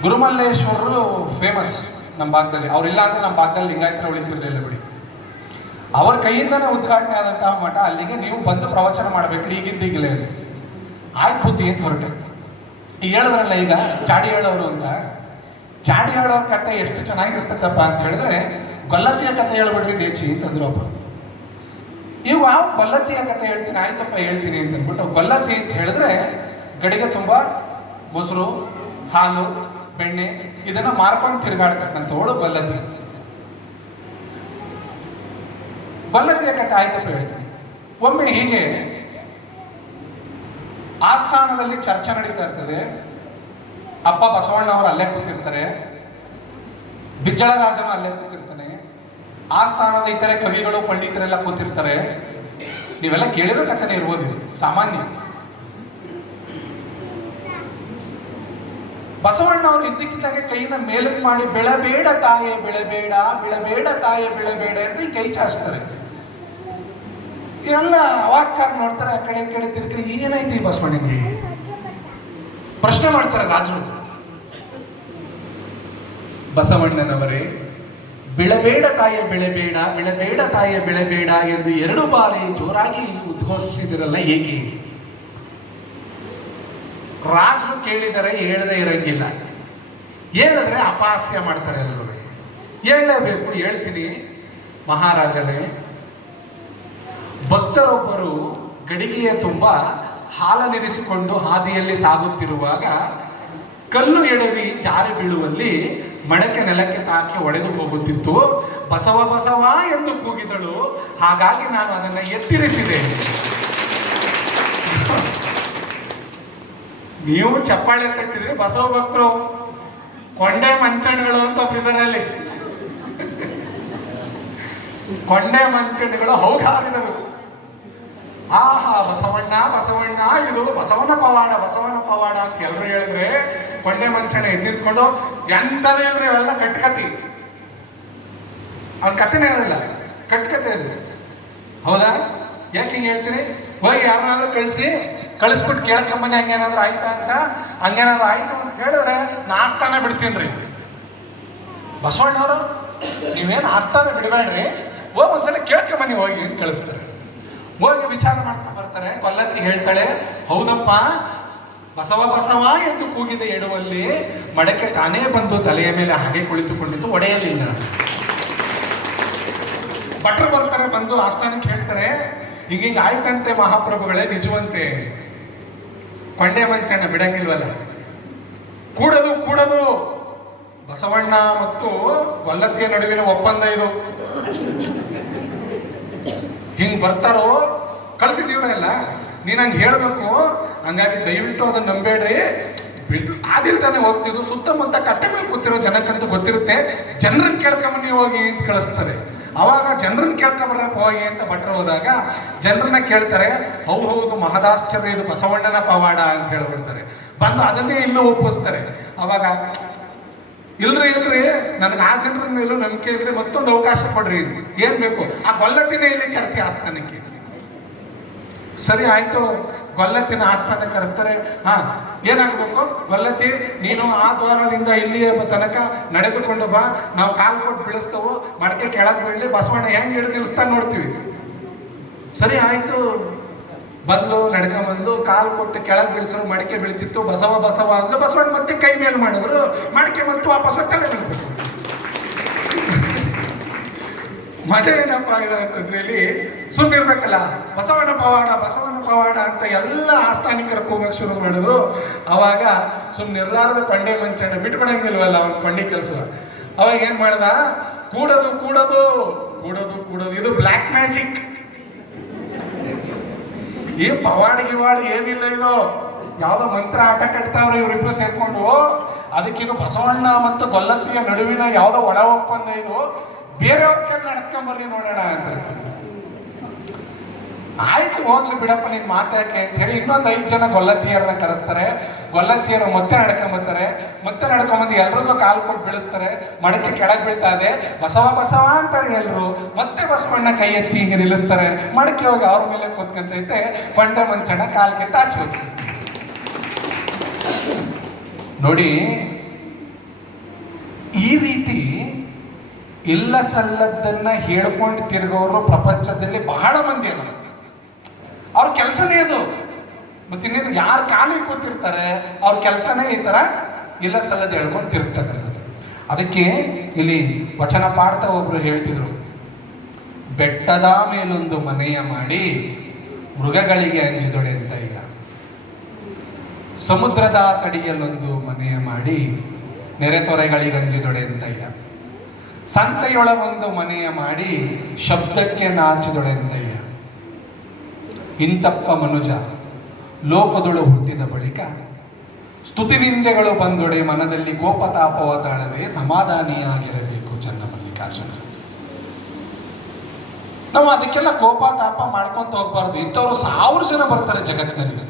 ಗುರುಮಲ್ಲೇಶ್ವರರು ಫೇಮಸ್ ನಮ್ಮ ಭಾಗದಲ್ಲಿ. ಅವ್ರಿಲ್ಲ ಅಂದ್ರೆ ನಮ್ಮ ಭಾಗದಲ್ಲಿ ಲಿಂಗಾಯತರ ಉಳಿತಿರ್ಲಿಲ್ಲ ಬಿಡಿ. ಅವ್ರ ಕೈಯಿಂದನೇ ಉದ್ಘಾಟನೆ ಆದಂತಹ ಮಠ. ಅಲ್ಲಿಗೆ ನೀವು ಬಂದು ಪ್ರವಚನ ಮಾಡ್ಬೇಕ್ರಿ ಈಗಿಂದೀಗಲೇ. ಆಯ್ತು ಬುದ್ಧಿ ಅಂತ ಹೊರಟೆ. ಈಗ ಹೇಳಿದ್ರಲ್ಲ, ಈಗ ಚಾಡಿ ಹೇಳೋರು ಅಂತ. ಚಾಡಿ ಹೇಳೋರ ಕತೆ ಎಷ್ಟು ಚೆನ್ನಾಗಿರ್ತದಪ್ಪ ಅಂತ ಹೇಳಿದ್ರೆ, ಗೊಲ್ಲತ್ತಿಯ ಕತೆ ಹೇಳ್ಬಿಡ್ರಿ ದೇಚಿ ಅಂತಂದ್ರಪ್ಪ. ಇವು ಯಾವ ಗೊಲ್ಲತ್ತಿಯ ಕತೆ ಹೇಳ್ತೀನಿ, ಆಯ್ತಪ್ಪ ಹೇಳ್ತೀನಿ ಅಂತ ಅಂದ್ಬಿಟ್ಟು, ಗೊಲ್ಲತ್ತಿ ಅಂತ ಹೇಳಿದ್ರೆ ಗಡಿಗೆ ತುಂಬಾ ಮೊಸರು, ಹಾಲು, ಬೆಣ್ಣೆ ಇದನ್ನ ಮಾರ್ಕೊಂಡು ತಿರುಗಾಡ್ತಕ್ಕಂಥವಳು ಗೊಲ್ಲತ್ತಿ. ಗೊಲ್ಲತ್ತಿಯ ಕತೆ ಆಯ್ತಪ್ಪ ಹೇಳ್ತೀನಿ. ಒಮ್ಮೆ ಹೀಗೆ ಆಸ್ಥಾನದಲ್ಲಿ ಚರ್ಚೆ ನಡೀತಾ ಇರ್ತದೆ. ಅಪ್ಪ ಬಸವಣ್ಣವರು ಅಲ್ಲೇ ಕೂತಿರ್ತಾರೆ, ಬಿಜ್ಜಳರಾಜನು ಅಲ್ಲೇ ಕೂತಿರ್ತಾನೆ, ಆಸ್ಥಾನದ ಇತರೆ ಕವಿಗಳು ಪಂಡಿತರೆಲ್ಲ ಕೂತಿರ್ತಾರೆ. ನೀವೆಲ್ಲ ಕೇಳಿರೋ ಕಥೆನೇ ಇರ್ಬೋದು, ಇದು ಸಾಮಾನ್ಯ. ಬಸವಣ್ಣವರು ಇದ್ದಕ್ಕಿದ್ದಾಗೆ ಕೈನ ಮೇಲಕ್ಕೆ ಮಾಡಿ, ಬೆಳಬೇಡ ತಾಯೆ ಬೆಳಬೇಡ, ಬೆಳಬೇಡ ತಾಯೆ ಬೆಳಬೇಡ ಅಂತ ಈ ಕೈ ಚಾಚ್ತಾರೆ. ಎಲ್ಲ ಅವಾಕ್ಕಾಗಿ ನೋಡ್ತಾರೆ, ಆ ಕಡೆ ಈ ಕಡೆ ತಿರ್ಕಡೆ, ಏನಾಯ್ತು ಈ ಬಸವಣ್ಣನಿಗೆ ಪ್ರಶ್ನೆ ಮಾಡ್ತಾರೆ ರಾಜರು. ಬಸವಣ್ಣನವರೇ, ಬೆಳಬೇಡ ತಾಯಿಯ ಬೆಳೆಬೇಡ, ಬೆಳಬೇಡ ತಾಯಿಯ ಬೆಳೆಬೇಡ ಎಂದು 2 ಬಾರಿ ಜೋರಾಗಿ ಉದ್ಘೋಷಿಸಿದಿರಲ್ಲ, ಏಕೆ? ರಾಜರು ಕೇಳಿದರೆ ಹೇಳದೆ ಇರಂಗಿಲ್ಲ, ಹೇಳಿದ್ರೆ ಅಪಹಾಸ್ಯ ಮಾಡ್ತಾರೆ ಎಲ್ಲರೂ. ಹೇಳಲೇಬೇಕು, ಹೇಳ್ತೀನಿ ಮಹಾರಾಜನೇ. ಭಕ್ತರೊಬ್ಬರು ಗಡಿಗೆಯ ತುಂಬ ಹಾಲನ್ನಿರಿಸಿಕೊಂಡು ಹಾದಿಯಲ್ಲಿ ಸಾಗುತ್ತಿರುವಾಗ ಕಲ್ಲು ಎಡವಿ ಜಾರಿ ಬೀಳುವಲ್ಲಿ ಮಡಕೆ ನೆಲಕ್ಕೆ ತಾಕಿ ಒಡೆದು ಹೋಗುತ್ತಿತ್ತು. ಬಸವ ಬಸವ ಎಂದು ಕೂಗಿದಳು, ಹಾಗಾಗಿ ನಾನು ಅದನ್ನು ಎತ್ತಿರಿಸಿದೆ. ನೀವು ಚಪ್ಪಾಳೆ ತಟ್ಟಿದ್ರಿ, ಬಸವ ಭಕ್ತರು ಕೊಂಡೆ ಮಂಚಣಗಳು ಅಂತ ಒಬ್ಬರಿದ್ದಾರಲ್ಲಿ, ಕೊಂಡೆ ಮಂಚಣಗಳು ಹೌಗಾರಿದರು. ಆಹಾ ಬಸವಣ್ಣ ಬಸವಣ್ಣ, ಇದು ಬಸವನ ಪವಾಡ ಬಸವನ ಪವಾಡ ಅಂತ ಎಲ್ಲರೂ ಹೇಳಿದ್ರೆ ಕೊಂಡೆ ಮಂಚಣ ಎದ್ದಿತ್ಕೊಂಡು ಎಂತದೇ ಇಲ್ರಿ ಇವೆಲ್ಲ ಕಟ್ಕತಿ, ಅವ್ನ ಕತೆನೇ ಇರಲ್ಲ, ಕಟ್ಕತೆ ಅದು. ಹೌದಾ? ಯಾಕೆ ಹಿಂಗೆ ಹೇಳ್ತೀರಿ? ಹೋಗಿ ಯಾರನ್ನಾದ್ರೂ ಕಳಿಸ್ಬಿಟ್ಟು ಕೇಳ್ಕೊಂಬನ್ನಿ ಹಂಗೇನಾದ್ರು ಆಯ್ತಾ ಅಂತ. ಹಂಗೇನಾದ್ರು ಆಯ್ತು ಅಂತ ಹೇಳಿದ್ರೆ ನಾಸ್ತಾನ ಬಿಡ್ತೀನಿ. ಬಸವಣ್ಣವರು ನೀವೇನು ಆಸ್ಥಾನ ಬಿಡಬೇಡ್ರಿ, ಹೋಗಿ ಒಂದ್ಸಲ ಕೇಳ್ಕೊಂಬನ್ನಿ ಹೋಗಿ ಅಂತ ಕಳಿಸ್ತಾರೆ. ಹೋಗಿ ವಿಚಾರ ಮಾಡ್ಕೊಂಡು ಬರ್ತಾರೆ. ಕೊಲ್ಲತ್ತಿ ಹೇಳ್ತಾಳೆ, ಹೌದಪ್ಪ ಬಸವ ಬಸವ ಎಂದು ಕೂಗಿದ ಎಡುವಲ್ಲಿ ಮಡಕೆ ತಾನೇ ಬಂದು ತಲೆಯ ಮೇಲೆ ಹಾಗೆ ಕುಳಿತುಕೊಂಡಿದ್ದು, ಒಡೆಯಲಿಲ್ಲ. ಭಟ್ರು ಬರ್ತಾರೆ, ಬಂದು ಆಸ್ಥಾನಕ್ಕೆ ಹೇಳ್ತಾರೆ, ಹಿಂಗಿಂಗ್ ಆಯ್ತಂತೆ ಮಹಾಪ್ರಭುಗಳೇ, ನಿಜವಂತೆ ಕೊಂಡೆ ಮಂಚಣ್ಣ ಬಿಡಂಗಿಲ್ವಲ್ಲ, ಕೂಡದು ಕೂಡದು ಬಸವಣ್ಣ ಮತ್ತು ಕೊಲ್ಲತ್ತಿಯ ನಡುವಿನ ಒಪ್ಪಂದ ಇದು. ಹಿಂಗ್ ಬರ್ತಾರೋ ಕಳ್ಸಿದೀವ್ರಲ್ಲ, ನೀನ್ ಹಂಗೆ ಹೇಳ್ಬೇಕು. ಹಂಗಾಗಿ ದಯವಿಟ್ಟು ಅದನ್ನ ನಂಬೇಡ್ರಿ, ಆದಿಲ್ ತಾನೇ ಹೋಗ್ತಿದ್ದು, ಸುತ್ತಮುತ್ತ ಕಟ್ಟೆ ಮೇಲೆ ಕೂತಿರೋ ಜನಕ್ಕಂತೂ ಗೊತ್ತಿರುತ್ತೆ, ಜನರನ್ನ ಕೇಳ್ಕೊಂಬನ್ನಿ ಹೋಗಿ ಅಂತ ಕಳಿಸ್ತಾರೆ. ಅವಾಗ ಜನರನ್ನ ಕೇಳ್ಕೊಂಬರಕ್ಕೆ ಹೋಗಿ ಅಂತ ಭಟ್ರು ಹೋದಾಗ ಜನರನ್ನ ಕೇಳ್ತಾರೆ. ಹೌದು ಮಹದಾಶ್ಚರ್ಯ, ಇದು ಬಸವಣ್ಣನ ಪವಾಡ ಅಂತ ಹೇಳ್ಬಿಡ್ತಾರೆ. ಬಂದು ಅದನ್ನೇ ಇಲ್ಲೂ ಒಪ್ಪಿಸ್ತಾರೆ. ಅವಾಗ ಇಲ್ರಿ ನನಗೆ ಆ ಜನರ ಮೇಲೂ ನಂಬಿಕೆ ಇದ್ರೆ ಮತ್ತೊಂದು ಅವಕಾಶ ಕೊಡ್ರಿ, ಏನ್ ಬೇಕು ಆ ಗೊಲ್ಲತ್ತಿನ ಇಲ್ಲಿ ಕರೆಸಿ ಆಸ್ಥಾನಕ್ಕೆ. ಸರಿ ಆಯ್ತು, ಗೊಲ್ಲತ್ತಿನ ಆಸ್ಥಾನಕ್ಕೆ ಕರೆಸ್ತಾರೆ. ಹಾ, ಏನಾಗ್ಬೇಕು ಗೊಲ್ಲತ್ತಿ, ನೀನು ಆ ದ್ವಾರದಿಂದ ಇಲ್ಲಿಯ ತನಕ ನಡೆದುಕೊಂಡು ಬಾ, ನಾವು ಕಾಲು ಕೊಟ್ಟು ಬೀಳಿಸ್ತವು, ಮಡಕೆ ಕೆಳಗೆ ಬೀಳಲಿ, ಬಸವಣ್ಣ ಹೆಂಗ್ ಹಿಡಿದು ನಿಲ್ಲಿಸ್ತಾ ನೋಡ್ತೀವಿ. ಸರಿ ಆಯ್ತು, ಬಂದು ನಡ್ಕೊಂಬಂದು ಕಾಲು ಕೊಟ್ಟು ಕೆಳಗೆ ಬೀಳ್ಸೋ, ಮಡಿಕೆ ಬೀಳ್ತಿತ್ತು. ಬಸವ ಬಸವ ಅಂದ್ರು, ಬಸವಣ್ಣ ಮತ್ತೆ ಕೈ ಮೇಲೆ ಮಾಡಿದ್ರು, ಮಡಿಕೆ ಮತ್ತು ವಾಪಸ್ ತಲೆ ನಿಲ್ಬೇಕು. ಮಜಾ ಏನಪ್ಪ ಅಂತಂದ್ರಲ್ಲಿ, ಸುಮ್ಮನಿರ್ಬೇಕಲ್ಲ, ಬಸವಣ್ಣ ಪವಾಡ ಅಂತ ಎಲ್ಲ ಆಸ್ಥಾನಿಕರ ಕೂಗಕ್ಕೆ ಶುರು ಮಾಡಿದ್ರು. ಅವಾಗ ಸುಮ್ಮನಿರ್ಲಾರ್ದ ಕೊಂಡೆ ಮಂಚಣ್ಣ ಬಿಟ್ಕೊಡಂಗಿಲ್ವಲ್ಲ ಅವ್ನ ಕೊಂಡಿ ಕೆಲಸ. ಅವಾಗ ಏನ್ ಮಾಡ್ದ, ಕೂಡೋದು ಕೂಡೋದು ಕೂಡೋದು ಕೂಡೋದು, ಇದು ಬ್ಲ್ಯಾಕ್ ಮ್ಯಾಜಿಕ್. ಈ ಪವಾಡ ಗಿವಾಡ ಏನಿಲ್ಲ, ಇದು ಯಾವ್ದೋ ಮಂತ್ರ ಆಟ ಕಟ್ತಾವ್ರೆ ಇವರಿಬ್ರು ಸೇರ್ಕೊಂಡು. ಅದಕ್ಕಿದು ಬಸವಣ್ಣ ಮತ್ತು ಗೊಲ್ಲತ್ತಿಯ ನಡುವಿನ ಯಾವ್ದೋ ಒಳ ಒಪ್ಪಂದ, ಇದು ಬೇರೆಯವ್ರ ಕೈ ನಡೆಸ್ಕೊಂಬರ್ರಿ ನೋಡೋಣ ಅಂತಾರೆ. ಆಯ್ತು ಹೋಗ್ಲಿ ಬಿಡಪ್ಪ ನೀನ್ ಮಾತಾಕೆ ಅಂತ ಹೇಳಿ ಇನ್ನೊಂದು 5 ಜನ ಗೊಲ್ಲತ್ತಿಯರನ್ನ ಕರೆಸ್ತಾರೆ. ಗೊಲ್ಲತ್ತಿಯರು ಮತ್ತೆ ನಡ್ಕೊಂಬರ್ತಾರೆ. ಮತ್ತೆ ನಡ್ಕೊಂಬಂದು ಎಲ್ರಿಗೂ ಕಾಲು ಕೊಟ್ಟು ಬೀಳಿಸ್ತಾರೆ. ಮಡಕೆ ಕೆಳಗೆ ಬೀಳ್ತಾ ಇದೆ, ಬಸವ ಬಸವ ಅಂತಾರೆ ಎಲ್ರು. ಮತ್ತೆ ಬಸವಣ್ಣ ಕೈ ಎತ್ತಿ ಹಿಂಗೆ ನಿಲ್ಲಿಸ್ತಾರೆ. ಮಡಕೆ ಹೋಗಿ ಅವ್ರ ಮೇಲೆ ಕೂತ್ಕೊಂತೈತೆ. ಕೊಂಡೆ ಮಂಚಣ್ಣ ಕಾಲ್ಗೆ ತಾಚಿ ಹೋಗ್ತದೆ. ನೋಡಿ, ಈ ರೀತಿ ಇಲ್ಲ ಸಲ್ಲದ್ದನ್ನ ಹೇಳ್ಕೊಂಡು ತಿರುಗೋರು ಪ್ರಪಂಚದಲ್ಲಿ ಬಹಳ ಮಂದಿ ಅಲ್ಲ. ಅವ್ರ ಕೆಲಸನೇ ಅದು. ಮತ್ತಿನ್ನೇನು ಯಾರು ಖಾಲಿ ಕೂತಿರ್ತಾರೆ ಅವ್ರ ಕೆಲಸನೇ ಈ ತರ ಇಲ್ಲ ಸಲ್ಲದ ಹೇಳ್ಕೊಂಡು ತಿರುಗ್ತಕ್ಕಂಥದ್ದು. ಅದಕ್ಕೆ ಇಲ್ಲಿ ವಚನ ಪಾಡ್ತಾ ಒಬ್ರು ಹೇಳ್ತಿದ್ರು, ಬೆಟ್ಟದ ಮೇಲೊಂದು ಮನೆಯ ಮಾಡಿ ಮೃಗಗಳಿಗೆ ಅಂಜಿದೊಡೆ ಅಂತ. ಈಗ ಸಮುದ್ರದ ತಡಿಯಲ್ಲೊಂದು ಮನೆಯ ಮಾಡಿ ನೆರೆತೊರೆಗಳಿಗೆ ಅಂಜಿದೊಡೆ ಅಂತ. ಈಗ ಸಂತೆಯೊಳಗೊಂದು ಮನೆಯ ಮಾಡಿ ಶಬ್ದಕ್ಕೆ ನಾಚಿದೊಡೆ ಅಂತ. ಈಗ ಇಂತಪ್ಪ ಮನುಜ ಲೋಕದೊಳು ಹುಟ್ಟಿದ ಬಳಿಕ ಸ್ತುತಿನಿಂದೆಗಳು ಬಂದೊಡೆ ಮನದಲ್ಲಿ ಕೋಪತಾಪವ ತಾಳದೆ ಸಮಾಧಾನಿಯಾಗಿರಬೇಕು ಚನ್ನಮಲ್ಲಿಕಾರ್ಜುನ. ನಾವು ಅದಕ್ಕೆಲ್ಲ ಕೋಪತಾಪ ಮಾಡ್ಕೊಂತ ಹೋಗ್ಬಾರ್ದು. ಇಂಥವ್ರು 1000 ಜನ ಬರ್ತಾರೆ ಜಗತ್ತಿನಲ್ಲಿ,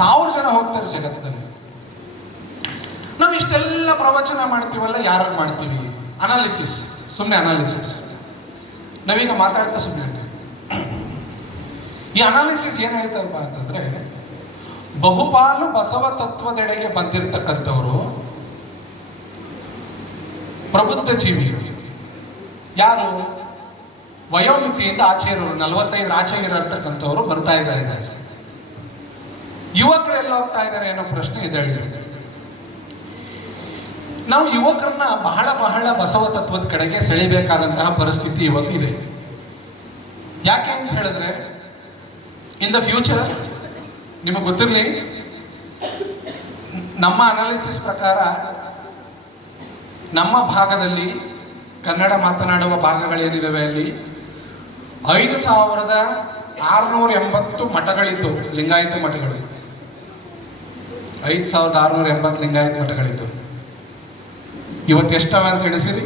1000 ಜನ ಹೋಗ್ತಾರೆ ಜಗತ್ತಿನಲ್ಲಿ. ನಾವು ಇಷ್ಟೆಲ್ಲ ಪ್ರವಚನ ಮಾಡ್ತೀವಲ್ಲ, ಯಾರು ಮಾಡ್ತೀವಿ? ಅನಾಲಿಸಿಸ್, ಸುಮ್ಮನೆ ಅನಾಲಿಸಿಸ್. ನಾವೀಗ ಮಾತಾಡ್ತಾ ಸುಮ್ಮನೆ ಇರ್ತೀವಿ. ಈ ಅನಾಲಿಸಿಸ್ ಏನ್ ಹೇಳ್ತದಪ್ಪ ಅಂತಂದ್ರೆ, ಬಹುಪಾಲು ಬಸವ ತತ್ವದೆಡೆಗೆ ಬಂದಿರತಕ್ಕಂಥವ್ರು ಪ್ರಬುದ್ಧ ಜೀವಿಗಳು. ಯಾರು ವಯೋಮಿತಿಯಿಂದ ಆಚೆ ಇರೋರು, 45 ಆಚೆ ಇರತಕ್ಕಂಥವ್ರು ಬರ್ತಾ ಇದ್ದಾರೆ ಜಾಸ್ತಿ. ಯುವಕರೆಲ್ಲ ಹೋಗ್ತಾ ಇದ್ದಾರೆ ಅನ್ನೋ ಪ್ರಶ್ನೆ ಎದ್ದೇಳಿದೆ. ನಾವು ಯುವಕರನ್ನ ಬಹಳ ಬಹಳ ಬಸವ ತತ್ವದ ಕಡೆಗೆ ಸೆಳಿಬೇಕಾದಂತಹ ಪರಿಸ್ಥಿತಿ ಇವತ್ತು ಇದೆ. ಯಾಕೆ ಅಂತ ಹೇಳಿದ್ರೆ, ಇನ್ ದ ಫ್ಯೂಚರ್ ನಿಮಗೆ ಗೊತ್ತಿರಲಿ, ನಮ್ಮ ಅನಾಲಿಸಿಸ್ ಪ್ರಕಾರ ನಮ್ಮ ಭಾಗದಲ್ಲಿ ಕನ್ನಡ ಮಾತನಾಡುವ ಭಾಗಗಳೇನಿದ್ದಾವೆ ಅಲ್ಲಿ 5680 ಮಠಗಳಿತ್ತು, ಲಿಂಗಾಯತ ಮಠಗಳು. 5680 ಲಿಂಗಾಯತ ಮಠಗಳಿತ್ತು. ಇವತ್ತು ಎಷ್ಟವ ಅಂತ ಎಣಿಸಿರಿ?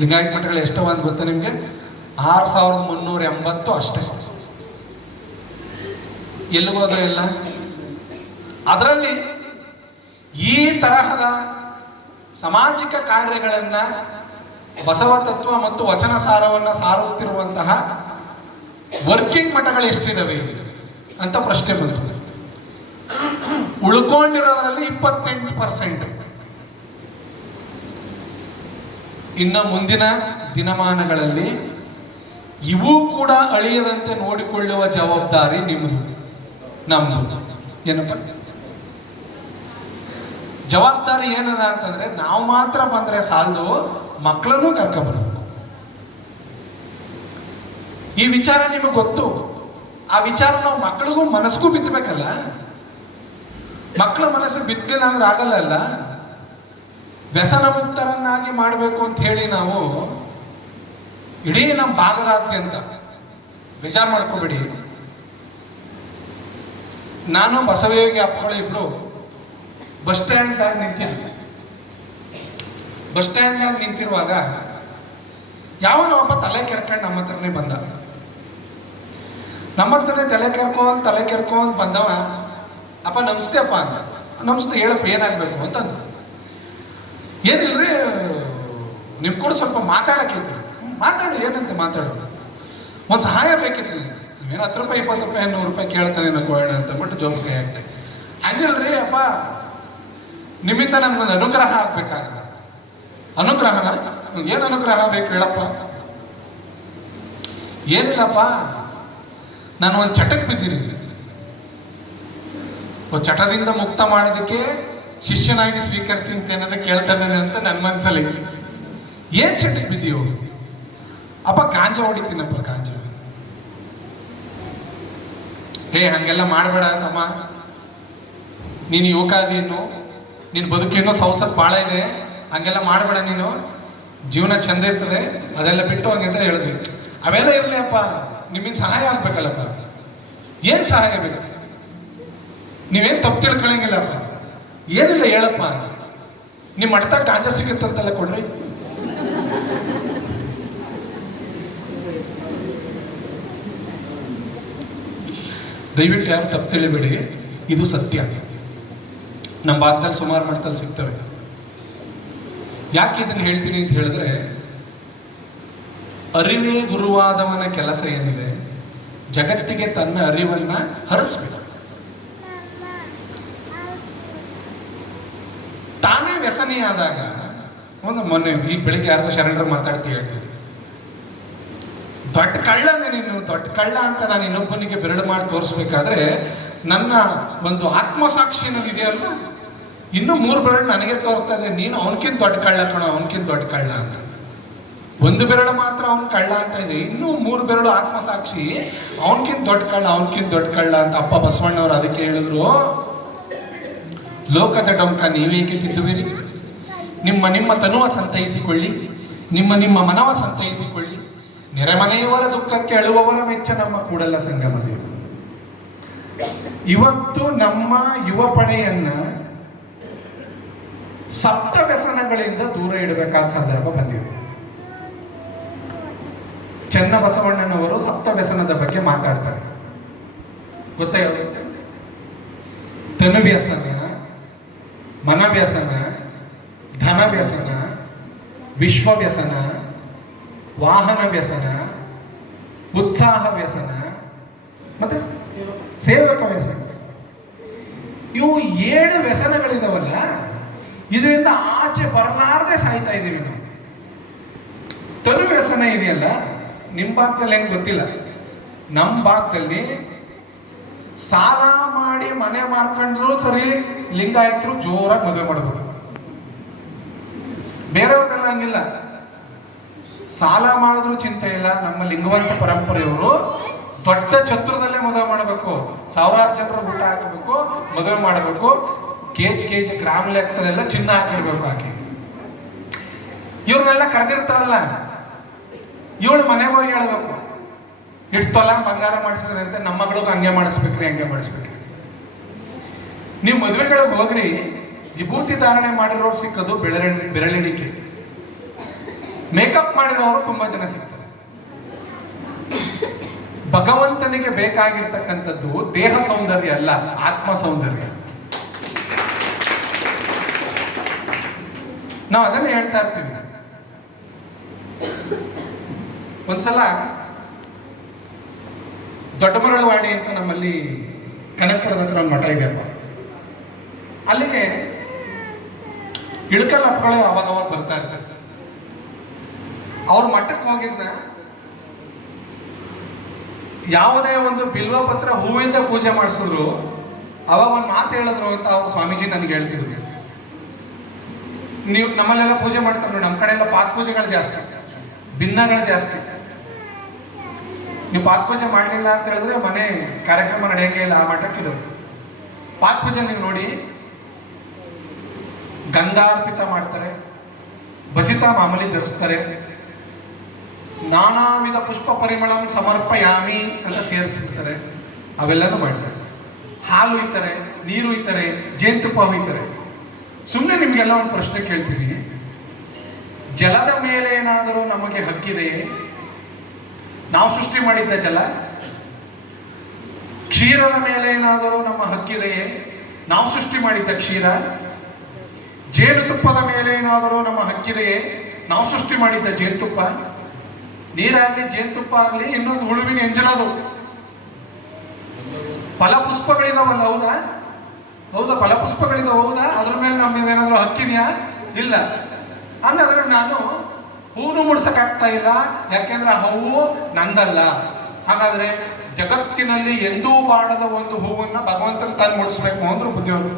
ಲಿಂಗಾಯತ ಮಠಗಳು ಎಷ್ಟವ ಅಂತ ಗೊತ್ತಾ ನಿಮಗೆ? 6380 ಅಷ್ಟೇ. ಎಲ್ಲಿಗೋದು ಎಲ್ಲ? ಅದರಲ್ಲಿ ಈ ತರಹದ ಸಾಮಾಜಿಕ ಕಾರ್ಯಗಳನ್ನ, ಬಸವ ತತ್ವ ಮತ್ತು ವಚನ ಸಾರವನ್ನು ಸಾರುತ್ತಿರುವಂತಹ ವರ್ಕಿಂಗ್ ಮಠಗಳು ಎಷ್ಟಿದಾವೆ ಅಂತ ಪ್ರಶ್ನೆ ಬಂತು. ಉಳ್ಕೊಂಡಿರೋದ್ರಲ್ಲಿ 28%. ಇನ್ನು ಮುಂದಿನ ದಿನಮಾನಗಳಲ್ಲಿ ಇವು ಕೂಡ ಅಳಿಯದಂತೆ ನೋಡಿಕೊಳ್ಳುವ ಜವಾಬ್ದಾರಿ ನಿಮ್ಮದು, ನಮ್ದು. ಏನಪ್ಪ ಜವಾಬ್ದಾರಿ ಏನದ ಅಂತಂದ್ರೆ, ನಾವು ಮಾತ್ರ ಬಂದ್ರೆ ಸಾಲದು, ಮಕ್ಕಳನ್ನು ಕರ್ಕೊಂಬರ್ಬೇಕು. ಈ ವಿಚಾರ ನಿಮಗೆ ಗೊತ್ತು. ಆ ವಿಚಾರ ನಾವು ಮಕ್ಕಳಿಗೂ ಮನಸ್ಸಿಗೂ ಬಿತ್ತಬೇಕಲ್ಲ. ಮಕ್ಕಳ ಮನಸ್ಸಿಗೆ ಬಿತ್ತಲಿಲ್ಲ ಅಂದ್ರೆ ಆಗಲ್ಲ ಅಲ್ಲ. ವ್ಯಸನ ಮುಕ್ತರನ್ನಾಗಿ ಮಾಡಬೇಕು ಅಂತ ಹೇಳಿ ನಾವು ಇಡೀ ನಮ್ಮ ಭಾಗದಾದ್ಯಂತ, ಬೇಜಾರು ಮಾಡ್ಕೋಬೇಡಿ, ನಾನು ಬಸವಯೋಗಿ ಅಪ್ಪಗಳು ಇಬ್ರು ಬಸ್ ಸ್ಟ್ಯಾಂಡ್ದಾಗ ನಿಂತಿದ್ವಿ. ಬಸ್ ಸ್ಟ್ಯಾಂಡ್ದಾಗ ನಿಂತಿರುವಾಗ ಯಾವನೋ ಒಬ್ಬ ತಲೆ ಕೆರ್ಕೊಂಡು ನಮ್ಮ ಹತ್ರನೇ ಬಂದ. ನಮ್ಮ ಹತ್ರನೇ ತಲೆ ಕೆರ್ಕೊಂಡ್ ಬಂದವ, ಅಪ್ಪ ನಮಸ್ತೆ ಅಪ್ಪ ಅಂದ. ನಮಸ್ತೆ, ಹೇಳಪ್ಪ ಏನಾಗಬೇಕು ಅಂತಂದು. ಏನಿಲ್ರಿ, ನಿಮ್ ಕೂಡ ಸ್ವಲ್ಪ ಮಾತಾಡಕ್ಕಿತ್ತು. ಮಾತಾಡು, ಏನಂತ ಮಾತಾಡು, ಒಂದು ಸಹಾಯ ಬೇಕಿತ್ತು. ನೀವೇನು 10 ರೂಪಾಯಿ 20 ರೂಪಾಯಿ 100 ರೂಪಾಯಿ ಕೇಳ್ತಾನೆ ಕೋಣ ಅಂತ ಬಿಟ್ಟು ಜೋಬ್ ಕೈ ಹಾಕ್ತೆ. ಹಂಗಿಲ್ರಿ ಅಪ್ಪ, ನಿಮ್ಮಿಂದ ನನ್ಗೊಂದು ಅನುಗ್ರಹ ಆಗ್ಬೇಕಾಗಲ್ಲ. ಅನುಗ್ರಹನ? ಏನು ಅನುಗ್ರಹ ಬೇಕು ಹೇಳಪ್ಪ? ಏನಿಲ್ಲಪ್ಪ, ನಾನು ಒಂದು ಚಟಕ್ಕೆ ಬಿದ್ದೀನಿ. ಒಂದು ಚಟದಿಂದ ಮುಕ್ತ ಮಾಡೋದಕ್ಕೆ ಶಿಷ್ಯನಾಗಿ ಸ್ವೀಕರಿಸಿ ಅಂತ ಏನಾದ್ರು ಕೇಳ್ತಾ ಇದ್ದಾನೆ ಅಂತ ನನ್ನ ಮನಸ್ಸಲ್ಲಿ. ಏನ್ ಚಟಕ್ಕೆ ಬಿದ್ದೀಯೋ? ಅಪ್ಪ ಗಾಂಜಾ ಹೊಡಿತೀನಪ್ಪ, ಗಾಂಜಾ. ಹೇ, ಹಂಗೆಲ್ಲ ಮಾಡಬೇಡ ತಮ್ಮ, ನೀನು ಯುವಕಾದೀನು, ನಿನ್ನ ಬದುಕೇನೋ ಸೌಸತ್ ಭಾಳ ಇದೆ, ಹಂಗೆಲ್ಲ ಮಾಡಬೇಡ ನೀನು, ಜೀವನ ಚಂದ ಇರ್ತದೆ, ಅದೆಲ್ಲ ಬಿಟ್ಟು ಹಂಗಂತ ಹೇಳಿದ್ವಿ. ಅವೆಲ್ಲ ಇರಲಿ ಅಪ್ಪ, ನಿಮ್ಮಿಂದ ಸಹಾಯ ಆಗ್ಬೇಕಲ್ಲಪ್ಪ. ಏನು ಸಹಾಯ ಬೇಕು? ನೀವೇನು ತಪ್ಪು ತಿಳ್ಕೊಳಂಗಿಲ್ಲಪ್ಪ. ಏನಿಲ್ಲ ಹೇಳಪ್ಪ, ನಿಮ್ಮ ಮಠದಾಗ ಗಾಂಜಾ ಸಿಗುತ್ತಂತೆಲ್ಲ ಕೊಡ್ರಿ. ದಯವಿಟ್ಟು ಯಾರು ತಪ್ಪು ತಿಳಿಬೇಡಿ, ಇದು ಸತ್ಯ. ನಮ್ಮ ಭಾಗದಲ್ಲಿ ಸುಮಾರು ಮಠದಲ್ಲಿ ಸಿಗ್ತವೆ. ಯಾಕೆ ಇದನ್ನು ಹೇಳ್ತೀನಿ ಅಂತ ಹೇಳಿದ್ರೆ, ಅರಿವೇ ಗುರುವಾದವನ ಕೆಲಸ ಏನಿದೆ, ಜಗತ್ತಿಗೆ ತನ್ನ ಅರಿವನ್ನ ಹರಿಸ್ಬೇಕು. ತಾನೇ ವ್ಯಸನಿಯಾದಾಗ, ಮೊನ್ನೆ ಈ ಬೆಳಿಗ್ಗೆ ಯಾರಿಗೋ ಶರಣರು ಮಾತಾಡ್ತಿ ಹೇಳ್ತೀವಿ, ದೊಡ್ಡ ಕಳ್ಳನೇ ನೀನು, ದೊಡ್ಡ ಕಳ್ಳ ಅಂತ ನಾನು ಇನ್ನೊಬ್ಬನಿಗೆ ಬೆರಳು ಮಾಡಿ ತೋರಿಸ್ಬೇಕಾದ್ರೆ ನನ್ನ ಒಂದು ಆತ್ಮಸಾಕ್ಷಿ ಅನ್ನೋದಿದೆಯಲ್ಲ, ಇನ್ನೂ 3 ಬೆರಳು ನನಗೆ ತೋರಿಸ್ತಾ ಇದೆ, ನೀನು ಅವನಕ್ಕಿಂತ ದೊಡ್ಡ ಕಳ್ಳ ಕಣೋ, ಅವನಕ್ಕಿಂತ ದೊಡ್ಡ ಕಳ್ಳ ಅಂತ. 1 ಬೆರಳು ಮಾತ್ರ ಅವನ್ ಕಳ್ಳ ಅಂತ ಇದೆ, ಇನ್ನೂ 3 ಬೆರಳು ಆತ್ಮಸಾಕ್ಷಿ ಅವನಕ್ಕಿಂತ ದೊಡ್ಡ ಕಳ್ಳ, ಅವನಕ್ಕಿಂತ ದೊಡ್ಡ ಕಳ್ಳ ಅಂತ ಅಪ್ಪ ಬಸವಣ್ಣವ್ರು ಅದಕ್ಕೆ ಹೇಳಿದ್ರು, ಲೋಕದ ಡೊಂಕ ನೀವೇಕೆ ತಿದ್ದುವಿರಿ, ನಿಮ್ಮ ತನುವ ಸಂತೈಸಿಕೊಳ್ಳಿ, ನಿಮ್ಮ ಮನವ ಸಂತೈಸಿಕೊಳ್ಳಿ, ನೆರೆಮನೆಯವರ ದುಃಖಕ್ಕೆ ಅಳುವವರ ಮೆಚ್ಚ ನಮ್ಮ ಕೂಡಲ ಸಂಗಮ ದೇವರು. ಇವತ್ತು ನಮ್ಮ ಯುವ ಪಡೆಯನ್ನ ಸಪ್ತ ವ್ಯಸನಗಳಿಂದ ದೂರ ಇಡಬೇಕಾದ ಸಂದರ್ಭ ಬಂದಿದೆ. ಚನ್ನಬಸವಣ್ಣನವರು ಸಪ್ತ ವ್ಯಸನದ ಬಗ್ಗೆ ಮಾತಾಡ್ತಾರೆ. ಗೊತ್ತಾ? ತನು ವ್ಯಸನ, ಮನ ವ್ಯಸನ, ಧನ ವ್ಯಸನ, ವಿಶ್ವ ವ್ಯಸನ, ವಾಹನ ವ್ಯಸನ, ಉತ್ಸಾಹ ವ್ಯಸನ, ಮತ್ತೆ ಸೇವಕ ವ್ಯಸನ. ಇವು 7 ವ್ಯಸನಗಳಿದಾವಲ್ಲ, ಇದರಿಂದ ಆಚೆ ಬರಲಾರದೆ ಸಾಯ್ತಾ ಇದ್ದೀವಿ ನಾವು. ತನು ವ್ಯಸನ ಇದೆಯಲ್ಲ, ನಿಮ್ಮ ಭಾಗದಲ್ಲಿ ಹೆಂಗ್ ಗೊತ್ತಿಲ್ಲ, ನಮ್ಮ ಭಾಗದಲ್ಲಿ ಸಾಲ ಮಾಡಿ ಮನೆ ಮಾರ್ಕೊಂಡ್ರು ಸರಿ, ಲಿಂಗಾಯತರು ಜೋರಾಗಿ ಮದುವೆ ಮಾಡಬಹುದು. ಬೇರೆಯವ್ರಿಗೆಲ್ಲ ಹಂಗಿಲ್ಲ, ಸಾಲ ಮಾಡಿದ್ರು ಚಿಂತೆ ಇಲ್ಲ. ನಮ್ಮ ಲಿಂಗವಂತ ಪರಂಪರೆಯವರು ದೊಡ್ಡ ಛತ್ರದಲ್ಲೇ ಮದುವೆ ಮಾಡಬೇಕು, ಸಾವಿರಾರು ಜನರ ಊಟ ಹಾಕಬೇಕು, ಮದುವೆ ಮಾಡಬೇಕು, ಕೆಜಿ ಗ್ರಾಮ್ ಲೆಕ್ಕದಲ್ಲೆಲ್ಲ ಚಿನ್ನ ಹಾಕಿರ್ಬೇಕು ಆಕೆ. ಇವ್ರನ್ನೆಲ್ಲ ಕರೆದಿರ್ತಾರಲ್ಲ, ಇವಳು ಮನೆಗೆ ಹೋಗಿ ಹೇಳ್ಬೇಕು, ಇಷ್ಟು ತೊಲ ಬಂಗಾರ ಮಾಡಿಸಿದ್ರೆ ಅಂತ ನಮ್ಮ ಮಗಳಿಗೂ ಹಂಗೆ ಮಾಡಿಸ್ಬೇಕ್ರಿ, ಹಂಗೆ ಮಾಡಿಸ್ಬೇಕ್ರಿ. ನೀವು ಮದುವೆಗಳಿಗೆ ಹೋಗ್ರಿ, ವಿಭೂತಿ ಧಾರಣೆ ಮಾಡಿರೋರು ಸಿಕ್ಕದು ಬೆರಳೆಣಿಕೆ, ಮೇಕಪ್ ಮಾಡಿರೋರು ತುಂಬಾ ಜನ ಸಿಗ್ತಾರೆ. ಭಗವಂತನಿಗೆ ಬೇಕಾಗಿರ್ತಕ್ಕಂಥದ್ದು ದೇಹ ಸೌಂದರ್ಯ ಅಲ್ಲ, ಆತ್ಮ ಸೌಂದರ್ಯ. ನಾವು ಅದನ್ನ ಹೇಳ್ತಾ ಇರ್ತೀವಿ. ಒಂದ್ಸಲ ದೊಡ್ಡಮರಳವಾಡಿ ಅಂತ ನಮ್ಮಲ್ಲಿ ಕನಕಪುರದ ಹತ್ರ ಒಂದು ಮಠ ಇದೆಯಪ್ಪ, ಅಲ್ಲಿಗೆ ಇಳಕಲ್ ಹಬ್ಬಗಳು ಅವಾಗ ಬರ್ತಾ ಇರ್ತಾರೆ. ಅವ್ರ ಮಠಕ್ಕೆ ಹೋಗಿದ್ನ, ಯಾವುದೇ ಒಂದು ಬಿಲ್ವ ಪತ್ರ ಹೂವಿಂದ ಪೂಜೆ ಮಾಡಿಸಿದ್ರು ಅವಾಗ ಒಂದು ಮಾತು ಹೇಳಿದ್ರು ಅಂತ ಅವ್ರು ಸ್ವಾಮೀಜಿ ನನ್ಗೆ ಹೇಳ್ತಿದ್ರು. ನೀವು ನಮ್ಮಲ್ಲೆಲ್ಲ ಪೂಜೆ ಮಾಡ್ತಾರೆ ನೋಡಿ, ನಮ್ಮ ಕಡೆ ಎಲ್ಲ ಪಾತ್ ಪೂಜೆಗಳು ಜಾಸ್ತಿ, ಭಿನ್ನಗಳು ಜಾಸ್ತಿ. ನೀವು ಪಾತ್ ಪೂಜೆ ಮಾಡಲಿಲ್ಲ ಅಂತ ಹೇಳಿದ್ರೆ ಮನೆ ಕಾರ್ಯಕ್ರಮ ನಡೆಯಂಗೆ ಇಲ್ಲ. ಆ ಮಠಕ್ಕಿದು ಪಾತ್ ಪೂಜೆ ನೀವು ನೋಡಿ, ಗಂಧಾರ್ಪಿತ ಮಾಡ್ತಾರೆ, ಬಸಿತಾ ಮಾಮೂಲಿ ಧರಿಸ್ತಾರೆ, ನಾನಾ ವಿಧ ಪುಷ್ಪ ಪರಿಮಳಂ ಸಮರ್ಪಯಾಮಿ ಅಂತ ಸೇರಿಸಿರ್ತಾರೆ, ಅವೆಲ್ಲನೂ ಮಾಡ್ತಾರೆ. ಹಾಲು ಹುಯ್ತಾರೆ, ನೀರು ಹುಯ್ತಾರೆ, ಜೇನುತುಪ್ಪ ಹುಯ್ತಾರೆ. ಸುಮ್ಮನೆ ನಿಮ್ಗೆಲ್ಲ ಒಂದು ಪ್ರಶ್ನೆ ಕೇಳ್ತೀವಿ, ಜಲದ ಮೇಲೆ ಏನಾದರೂ ನಮಗೆ ಹಕ್ಕಿದೆಯೇ? ನಾವು ಸೃಷ್ಟಿ ಮಾಡಿದ್ದ ಜಲ. ಕ್ಷೀರದ ಮೇಲೆ ಏನಾದರೂ ನಮ್ಮ ಹಕ್ಕಿದೆಯೇ? ನಾವು ಸೃಷ್ಟಿ ಮಾಡಿದ್ದ ಕ್ಷೀರ. ಜೇನುತುಪ್ಪದ ಮೇಲೆ ಏನಾದರೂ ನಮ್ಮ ಹಕ್ಕಿದೆಯೇ? ನಾವು ಸೃಷ್ಟಿ ಮಾಡಿದ್ದ ಜೇನುತುಪ್ಪ. ನೀರಾಗ್ಲಿ, ಜೇನುತುಪ್ಪ ಆಗ್ಲಿ, ಇನ್ನೊಂದು ಹುಳುವಿನ ಎಂಜಲದು. ಫಲಪುಷ್ಪಗಳಿದಾವಲ್ಲ, ಹೌದಾ? ಹೌದಾ? ಫಲಪುಷ್ಪಗಳಿದಾವ, ಹೌದಾ? ಅದ್ರ ಮೇಲೆ ನಮ್ಗೆ ಏನಾದ್ರು ಹಕ್ಕಿದೆಯಾ? ಇಲ್ಲ. ಹಂಗಾದ್ರೆ ನಾನು ಹೂನು ಮುಡ್ಸಕ್ಕಾಗ್ತಾ ಇಲ್ಲ, ಯಾಕೆಂದ್ರೆ ಆ ಹೂವು ನಂದಲ್ಲ. ಹಾಗಾದ್ರೆ ಜಗತ್ತಿನಲ್ಲಿ ಎಂದೂ ಬಾಡದ ಒಂದು ಹೂವನ್ನ ಭಗವಂತನ ತಂದು ಮುಡಿಸ್ಬೇಕು ಅಂದ್ರೆ ಬುದ್ಧಿವಂತ.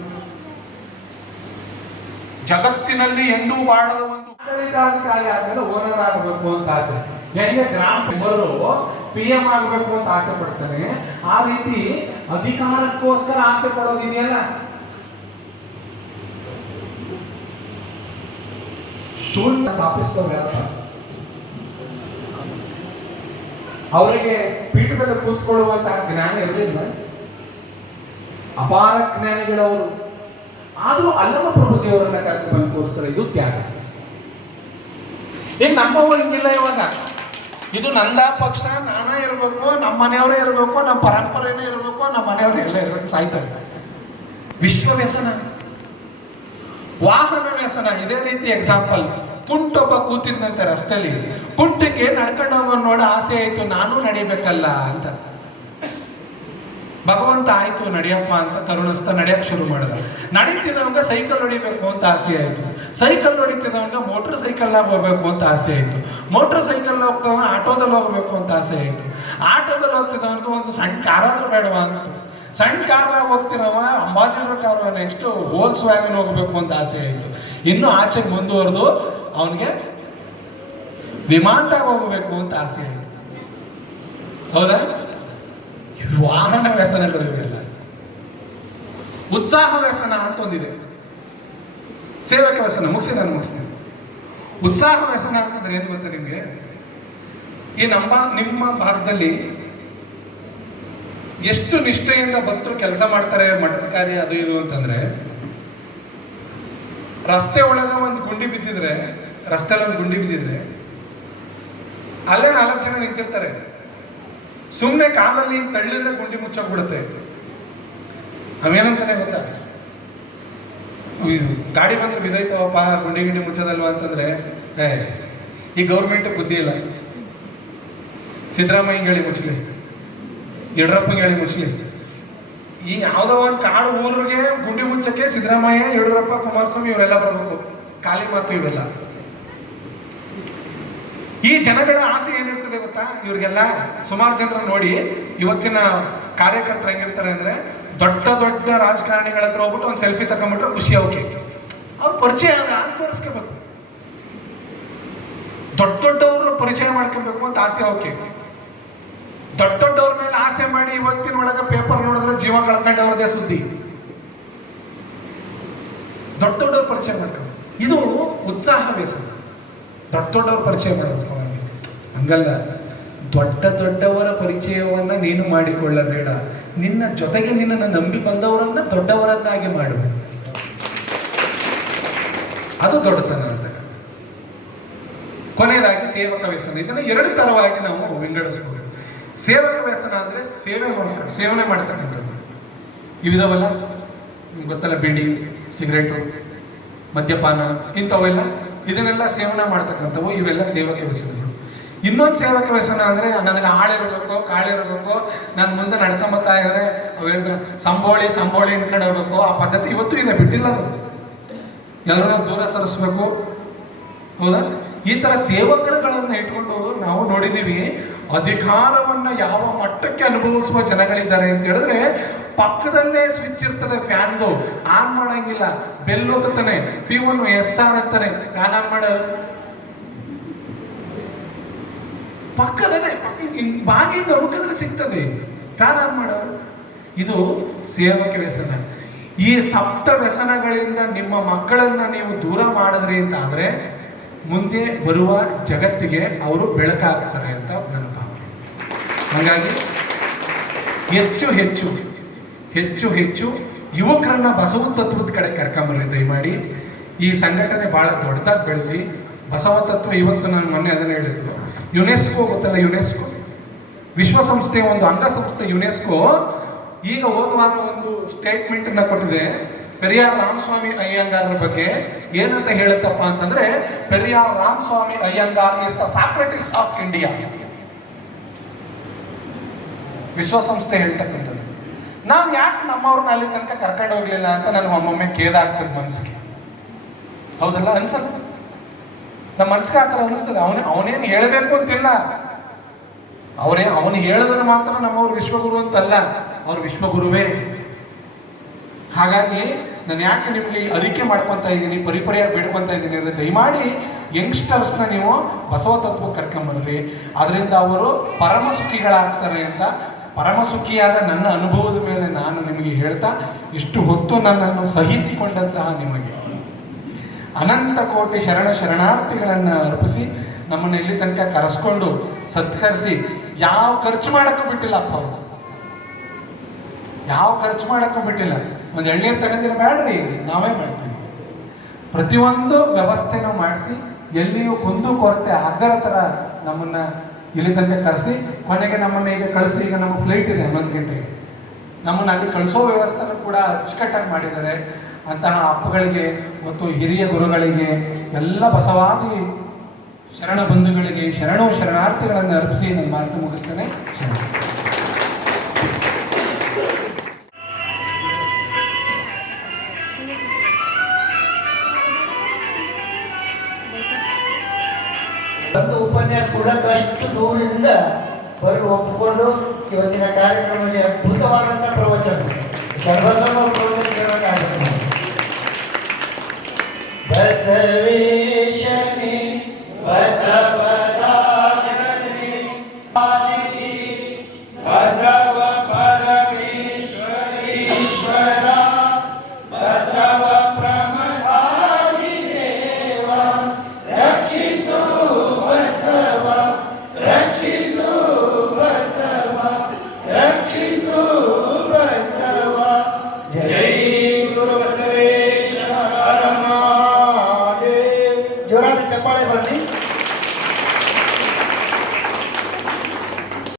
ಜಗತ್ತಿನಲ್ಲಿ ಎಂದೂ ಬಾಡದ ಒಂದು ಆಡಳಿತಾಧಿಕಾರಿ ಆದ್ಮೇಲೆ ಓನರ್ ಆಗಬೇಕು ಅಂತ ಆಸೆ. ಹೆಂಗೆ ಗ್ರಾಮ PM ಆಗಬೇಕು ಅಂತ ಆಸೆ ಪಡ್ತಾನೆ, ಆ ರೀತಿ ಅಧಿಕಾರಕ್ಕೋಸ್ಕರ ಆಸೆ ಪಡೋದಿದೆಯಲ್ಲ, ಶೂನ್ಯ ಸ್ಥಾಪಿಸ್ತವ್ರೆ. ಅವರಿಗೆ ಪೀಠದಲ್ಲಿ ಕೂತ್ಕೊಳ್ಳುವಂತಹ ಜ್ಞಾನ ಇರಲಿಲ್ಲ, ಅಪಾರ ಜ್ಞಾನಿಗಳವರು. ಆದ್ರೂ ಅಲ್ಲಮ ಪ್ರಭು ದೇವರನ್ನ ಕರೆದು ಬಂದು ತೋರಿಸ್ತಾರೆ. ಇದು ತ್ಯಾಗ. ಈಗ ನಮ್ಮವ್ರು ಹಿಂಗಿಲ್ಲ. ಇವಾಗ ಇದು ನಂದ ಪಕ್ಷ, ನಾನ ಇರಬೇಕು, ನಮ್ಮ ಮನೆಯವರೇ ಇರಬೇಕು, ನಮ್ಮ ಪರಂಪರೆನೇ ಇರಬೇಕು, ನಮ್ಮ ಮನೆಯವರು ಎಲ್ಲ ಇರಬೇಕು, ಸಾಯ್ತಾರೆ. ವಿಶ್ವ ವ್ಯಸನ, ವಾಹನ ವ್ಯಸನ. ಇದೇ ರೀತಿ ಎಕ್ಸಾಂಪಲ್, ಕುಂಟೊಬ್ಬ ಕೂತಿದ್ದಂತೆ ರಸ್ತೆಯಲ್ಲಿ, ಕುಂಟಿಗೆ ನಡ್ಕೊಂಡು ಹೋಗೋ ನೋಡಿ ಆಸೆ ಆಯ್ತು, ನಾನು ನಡಿಬೇಕಲ್ಲ ಅಂತ. ಭಗವಂತ ಆಯ್ತು ನಡಿಯಪ್ಪ ಅಂತ ತರುಣಿಸ್ತಾ ನಡಿಯಕ್ ಶುರು ಮಾಡಿದ. ನಡೀತಿದ್ದವಂಗ ಸೈಕಲ್ ಹೊಡಿಬೇಕು ಅಂತ ಆಸೆ ಆಯ್ತು, ಸೈಕಲ್ ಹೊಡಿತಿದ್ದವಂಗ ಮೋಟರ್ ಸೈಕಲ್ನಾಗ ಹೋಗ್ಬೇಕು ಅಂತ ಆಸೆ ಆಯ್ತು, ಮೋಟರ್ ಸೈಕಲ್ ಹೋಗ್ತವ ಆಟೋದಲ್ಲಿ ಹೋಗ್ಬೇಕು ಅಂತ ಆಸೆ ಆಯ್ತು, ಆಟೋದಲ್ಲಿ ಹೋಗ್ತಿದ್ದವನಿಗೆ ಒಂದು ಸಣ್ಣ ಕಾರಾದ್ರೂ ಬೇಡವಾ ಅಂತ, ಸಣ್ಣ ಕಾರ್ನಾಗ ಹೋಗ್ತಿರವ ambassador car, next Volkswagen ಹೋಗ್ಬೇಕು ಅಂತ ಆಸೆ ಆಯ್ತು. ಇನ್ನು ಆಚೆಗೆ ಮುಂದುವರೆದು ಅವನಿಗೆ ವಿಮಾನದಾಗ ಹೋಗ್ಬೇಕು ಅಂತ ಆಸೆ ಆಯ್ತು. ಹೌದಾ? ವಾಹನ ವ್ಯಸನಗಳು ಇವೆಲ್ಲ. ಉತ್ಸಾಹ ವ್ಯಸನ ಅಂತ ಒಂದಿದೆ, ಸೇವಕ ವ್ಯಸನ. ನಾನು ಮುಗಿಸ್ತೀನಿ. ಉತ್ಸಾಹ ವ್ಯಸನ ಅಂತಂದ್ರೆ ಏನು ಗೊತ್ತಾ ನಿಮ್ಗೆ? ಈ ನಿಮ್ಮ ಭಾಗದಲ್ಲಿ ಎಷ್ಟು ನಿಷ್ಠೆಯಿಂದ ಭಕ್ತರು ಕೆಲಸ ಮಾಡ್ತಾರೆ, ಮಠದ ಕಾರ್ಯ ಅದು ಇದು ಅಂತಂದ್ರೆ, ರಸ್ತೆ ಒಳಗೆ ಒಂದು ಗುಂಡಿ ಬಿದ್ದಿದ್ರೆ, ರಸ್ತೆಯಲ್ಲಿ ಒಂದು ಗುಂಡಿ ಬಿದ್ದಿದ್ರೆ ಅಲ್ಲೇ 4 ಜನ ನಿಂತಿರ್ತಾರೆ. ಸುಮ್ಮನೆ ಕಾಲಲ್ಲಿ ತಳ್ಳಿದ್ರೆ ಗುಂಡಿ ಮುಚ್ಚೋಗ್ಬಿಡುತ್ತೆ. ಅವೇನಂತಾನೆ ಗೊತ್ತಾ? ಗಾಡಿ ಬಂದ್ರೆ ಬಿದ್ದೈತವಪ್ಪ, ಗುಂಡಿ ಮುಚ್ಚೋದಲ್ವಾ ಅಂತಂದ್ರೆ, ಈ ಗೌರ್ಮೆಂಟ್ ಬುದ್ಧಿ ಇಲ್ಲ. ಸಿದ್ದರಾಮಯ್ಯ ಹೇಳಿ ಮುಚ್ಚಲಿ, ಯಡಿಯೂರಪ್ಪಂಗೆ ಹೇಳಿ ಮುಚ್ಚಲಿ. ಈ ಯಾವ್ದೋ ಒಂದು ಕಾಡು ಊರಿಗೆ ಗುಂಡಿ ಮುಚ್ಚಕ್ಕೆ ಸಿದ್ದರಾಮಯ್ಯ, ಯಡಿಯೂರಪ್ಪ, ಕುಮಾರಸ್ವಾಮಿ ಇವರೆಲ್ಲ ಬರಬೇಕು. ಖಾಲಿ ಮಾತು ಇವೆಲ್ಲ. ಈ ಜನಗಳ ಆಸೆ ಏನಿರ್ತದೆ ಗೊತ್ತಾ? ಇವ್ರಿಗೆಲ್ಲ ಸುಮಾರು ಜನರ ನೋಡಿ ಇವತ್ತಿನ ಕಾರ್ಯಕರ್ತರು ಹೆಂಗಿರ್ತಾರೆ ಅಂದ್ರೆ, ದೊಡ್ಡ ದೊಡ್ಡ ರಾಜಕಾರಣಿಗಳ ಹತ್ರ ಹೋಗ್ಬಿಟ್ಟು ಒಂದು ಸೆಲ್ಫಿ ತಗೊಂಡ್ಬಿಟ್ರೆ ಖುಷಿ. ಅವ್ರಿಗೆ ಅವ್ರ ಪರಿಚಯ ತೋರಿಸ್ಕೋಬೇಕು, ದೊಡ್ಡ ದೊಡ್ಡವರು ಪರಿಚಯ ಮಾಡ್ಕೋಬೇಕು ಅಂತ ಆಸೆ. ಅವಕ್ಕೆ ದೊಡ್ಡ ದೊಡ್ಡವ್ರ ಮೇಲೆ ಆಸೆ ಮಾಡಿ ಇವತ್ತಿನ ಒಳಗೆ ಪೇಪರ್ ನೋಡಿದ್ರೆ ಜೀವ ಕಳ್ಕೊಂಡವ್ರದೇ ಸುದ್ದಿ. ದೊಡ್ಡ ದೊಡ್ಡವ್ರ ಪರಿಚಯ ಮಾಡ್ಕೊಂಡು ಇದು ಉತ್ಸಾಹ ವ್ಯಸನ. ದೊಡ್ಡ ದೊಡ್ಡವ್ರ ಪರಿಚಯ ಮಾಡೋದು ಹಂಗಲ್ಲ. ದೊಡ್ಡ ದೊಡ್ಡವರ ಪರಿಚಯವನ್ನ ನೀನು ಮಾಡಿಕೊಳ್ಳಬೇಡ, ನಿನ್ನ ಜೊತೆಗೆ ನಿನ್ನನ್ನು ನಂಬಿ ಬಂದವರನ್ನ ದೊಡ್ಡವರನ್ನಾಗಿ ಮಾಡು. ಅದು ದೊಡ್ಡತನ ಅಂತ. ಕೊನೆಯದಾಗಿ ಸೇವಕ ವ್ಯಸನ. ಇದನ್ನ ಎರಡು ತರವಾಗಿ ನಾವು ವಿಂಗಡಿಸ್ಬೋದು. ಸೇವಕ ವ್ಯಸನ ಅಂದ್ರೆ ಸೇವನೆ ಮಾಡ್ತಕ್ಕಂಥದ್ದು. ಇವಿದಾವಲ್ಲ, ಗೊತ್ತಲ್ಲ, ಬೀಡಿ, ಸಿಗರೇಟು, ಮದ್ಯಪಾನ, ಇಂಥವೆಲ್ಲ, ಇದನ್ನೆಲ್ಲ ಸೇವನೆ ಮಾಡ್ತಕ್ಕಂಥವು. ಇವೆಲ್ಲ ಸೇವಕ ವ್ಯಸನಗಳು. ಇನ್ನೊಂದು ಸೇವಕ ವ್ಯಸನ ಅಂದ್ರೆ ನನಗೆ ಆಳಿರ್ಬೇಕು, ಕಾಳಿರ್ಬೇಕು, ನಾನು ಮುಂದೆ ನಡ್ಕೊಂಬತ್ತಾ ಇದ್ರೆ ಅವ್ ಹೇಳಿದ್ರೆ ಸಂಬೋಳಿ ಅನ್ಕೊಂಡು ಹೋಗ್ಬೇಕು. ಆ ಪದ್ಧತಿ ಇವತ್ತು ಇದೆ, ಬಿಟ್ಟಿಲ್ಲ. ಅದು ಎಲ್ಲರೂ ದೂರ ಸರಿಸ್ಬೇಕು. ಹೌದಾ? ಈ ತರ ಸೇವಕರುಗಳನ್ನ ಇಟ್ಕೊಂಡು ನಾವು ನೋಡಿದೀವಿ. ಅಧಿಕಾರವನ್ನ ಯಾವ ಮಟ್ಟಕ್ಕೆ ಅನುಭವಿಸುವ ಜನಗಳಿದ್ದಾರೆ ಅಂತ ಹೇಳಿದ್ರೆ, ಪಕ್ಕದಲ್ಲೇ ಸ್ವಿಚ್ ಇರ್ತದೆ, ಫ್ಯಾನ್ದು ಆನ್ ಮಾಡಂಗಿಲ್ಲ, ಬೆಲ್ ಓದುತ್ತಾನೆ, P1 SR ಅಂತಾನೆ, ಫ್ಯಾನ್ ಆನ್ ಮಾಡ ಪಕ್ಕದಲ್ಲೇ ಬಾಗಿಯಿಂದ ಹುಡುಕಿದ್ರೆ ಸಿಗ್ತದೆ, ಫ್ಯಾನ್ ಆನ್ ಮಾಡೋರು. ಇದು ಸೇವಕ ವ್ಯಸನ. ಈ ಸಪ್ತ ವ್ಯಸನಗಳಿಂದ ನಿಮ್ಮ ಮಕ್ಕಳನ್ನ ನೀವು ದೂರ ಮಾಡಿದ್ರಿ ಅಂತ ಆದ್ರೆ ಮುಂದೆ ಬರುವ ಜಗತ್ತಿಗೆ ಅವರು ಬೆಳಕಾಗ್ತಾರೆ ಅಂತ ನನ್ನ ಭಾವನೆ. ಹಾಗಾಗಿ ಹೆಚ್ಚು ಹೆಚ್ಚು ಹೆಚ್ಚು ಹೆಚ್ಚು ಯುವಕರನ್ನ ಬಸವ ತತ್ವದ ಕಡೆ ಕರ್ಕೊಂಬರ್ರಿ ದಯಮಾಡಿ. ಈ ಸಂಘಟನೆ ಬಹಳ ದೊಡ್ಡದಾಗಿ ಬೆಳೆದಿ. ಬಸವ ತತ್ವ ಇವತ್ತು ನಾನು ಮೊನ್ನೆ ಅದನ್ನ ಹೇಳಿದ್ರು. ಯುನೆಸ್ಕೋ ಗೊತ್ತಲ್ಲ, ಯುನೆಸ್ಕೋ ವಿಶ್ವಸಂಸ್ಥೆಯ ಒಂದು ಅಂಗಸಂಸ್ಥೆ ಯುನೆಸ್ಕೋ ಈಗ ಹೋದ ಒಂದು ಸ್ಟೇಟ್ಮೆಂಟ್ ಅನ್ನ ಕೊಟ್ಟಿದೆ. ಪೆರಿಯಾರ್ ರಾಮಸ್ವಾಮಿ ಅಯ್ಯಂಗಾರ್ರ ಬಗ್ಗೆ ಏನಂತ ಹೇಳುತ್ತಪ್ಪ ಅಂತಂದ್ರೆ, Periyar Ramaswamy Iyengar is the Socrates of India. ವಿಶ್ವಸಂಸ್ಥೆ ಹೇಳ್ತಕ್ಕಂಥದ್ದು. ನಾವ್ ಯಾಕೆ ನಮ್ಮವ್ರನ್ನ ಅಲ್ಲಿ ತನಕ ಕರ್ಕೊಂಡು ಹೋಗ್ಲಿಲ್ಲ ಅಂತ ನನಗೆ ಒಮ್ಮೊಮ್ಮೆ ಖೇದ ಆಗ್ತದೆ ಮನಸ್ಸಿಗೆ. ಹೌದಲ್ಲ? ಅನ್ಸಲ್ಲ? ನಮ್ಮ ಮನಸ್ಸಿಗೆ ಆ ಥರ ಅನಿಸ್ತದೆ. ಅವನೇನು ಹೇಳಬೇಕು ಅಂತಿಲ್ಲ. ಅವನು ಹೇಳಿದ್ರೆ ಮಾತ್ರ ನಮ್ಮವ್ರು ವಿಶ್ವಗುರು ಅಂತಲ್ಲ, ಅವ್ರು ವಿಶ್ವಗುರುವೇ. ಹಾಗಾಗಿ ನಾನು ಯಾಕೆ ನಿಮಗೆ ಅರಿಕೆ ಮಾಡ್ಕೊತಾ ಇದ್ದೀನಿ, ಪರಿಪರ್ಯಾಗಿ ಬೇಡ್ಕೊತಾ ಇದ್ದೀನಿ ಅಂದರೆ, ದಯಮಾಡಿ ಯಂಗ್ಸ್ಟರ್ಸ್ನ ನೀವು ಬಸವ ತತ್ವ ಕರ್ಕೊಂಬರ್ರಿ. ಅದರಿಂದ ಅವರು ಪರಮ ಸುಖಿಗಳಾಗ್ತಾರೆ ಅಂತ ಪರಮಸುಖಿಯಾದ ನನ್ನ ಅನುಭವದ ಮೇಲೆ ನಾನು ನಿಮಗೆ ಹೇಳ್ತಾ, ಇಷ್ಟು ಹೊತ್ತು ನನ್ನನ್ನು ಸಹಿಸಿಕೊಂಡಂತಹ ನಿಮಗೆ ಅನಂತ ಕೋಟಿ ಶರಣಾರ್ಥಿಗಳನ್ನು ಅರ್ಪಿಸಿ ನಮ್ಮನ್ನು ಇಲ್ಲಿ ತನಕ ಕರೆಸ್ಕೊಂಡು ಸತ್ಕರಿಸಿ, ಯಾವ ಖರ್ಚು ಮಾಡಕ್ಕೂ ಬಿಟ್ಟಿಲ್ಲಪ್ಪ ಅವರು, ಯಾವ ಖರ್ಚು ಮಾಡಕ್ಕೂ ಬಿಟ್ಟಿಲ್ಲ. ಒಂದು ಎಳ್ನೀರು ತಗೊಂಡಿರ ಬೇಡ್ರಿ, ನಾವೇ ಮಾಡ್ತೀವಿ. ಪ್ರತಿಯೊಂದು ವ್ಯವಸ್ಥೆನೂ ಮಾಡಿಸಿ, ಎಲ್ಲಿಯೂ ಕುಂದು ಕೊರತೆ ಆಗರ ಥರ ನಮ್ಮನ್ನ ಇಲ್ಲಿ ತನಕ ಕರೆಸಿ, ಕೊನೆಗೆ ನಮ್ಮನ್ನ ಈಗ ಕಳಿಸಿ, ಈಗ ನಮ್ಮ ಫ್ಲೈಟ್ ಇದೆ 11 ಗಂಟೆಗೆ, ನಮ್ಮನ್ನು ಅಲ್ಲಿ ಕಳಿಸೋ ವ್ಯವಸ್ಥೆನೂ ಕೂಡ ಅಚ್ಚುಕಟ್ಟಾಗಿ ಮಾಡಿದ್ದಾರೆ. ಅಂತಹ ಅಪ್ಪಗಳಿಗೆ ಮತ್ತು ಹಿರಿಯ ಗುರುಗಳಿಗೆ, ಎಲ್ಲ ಬಸವಾದಿ ಶರಣ ಬಂಧುಗಳಿಗೆ ಶರಣಾರ್ಥಿಗಳನ್ನು ಅರ್ಪಿಸಿ ನನ್ನ ಮಾತು ಮುಗಿಸ್ತೇನೆ. ಒಂದು ಉಪನ್ಯಾಸ ಕೊಡಕ್ಕೆ ಅಷ್ಟು ದೂರದಿಂದ ಬರಲು ಒಪ್ಪಿಕೊಂಡು ಇವತ್ತಿನ ಕಾರ್ಯಕ್ರಮದಲ್ಲಿ ಅದ್ಭುತವಾದಂಥ ಪ್ರವಚನ, ಸರ್ವಸಮ ಪ್ರವಚನ ಕಾರ್ಯಕ್ರಮ. ಬಸವೇಶನೇ ಬಸವರಾಜನೇ ಬಸವ ಪರಮೇಶ್ವರೀಶ್ವರ ಬಸವ ಪ್ರಮದಾದಿ ದೇವ ರಕ್ಷಿಸು ಬಸವ ರಕ್ಷಿಸು ಬಸವ ರಕ್ಷಿಸು ಬಸವ. ಜೈ ಗುರು ಬಸವೇಶ್ವರ ಮಹಾದೇವ್. ಜೋರಾದ ಚಪ್ಪಾಳೆ ಬನ್ನಿ.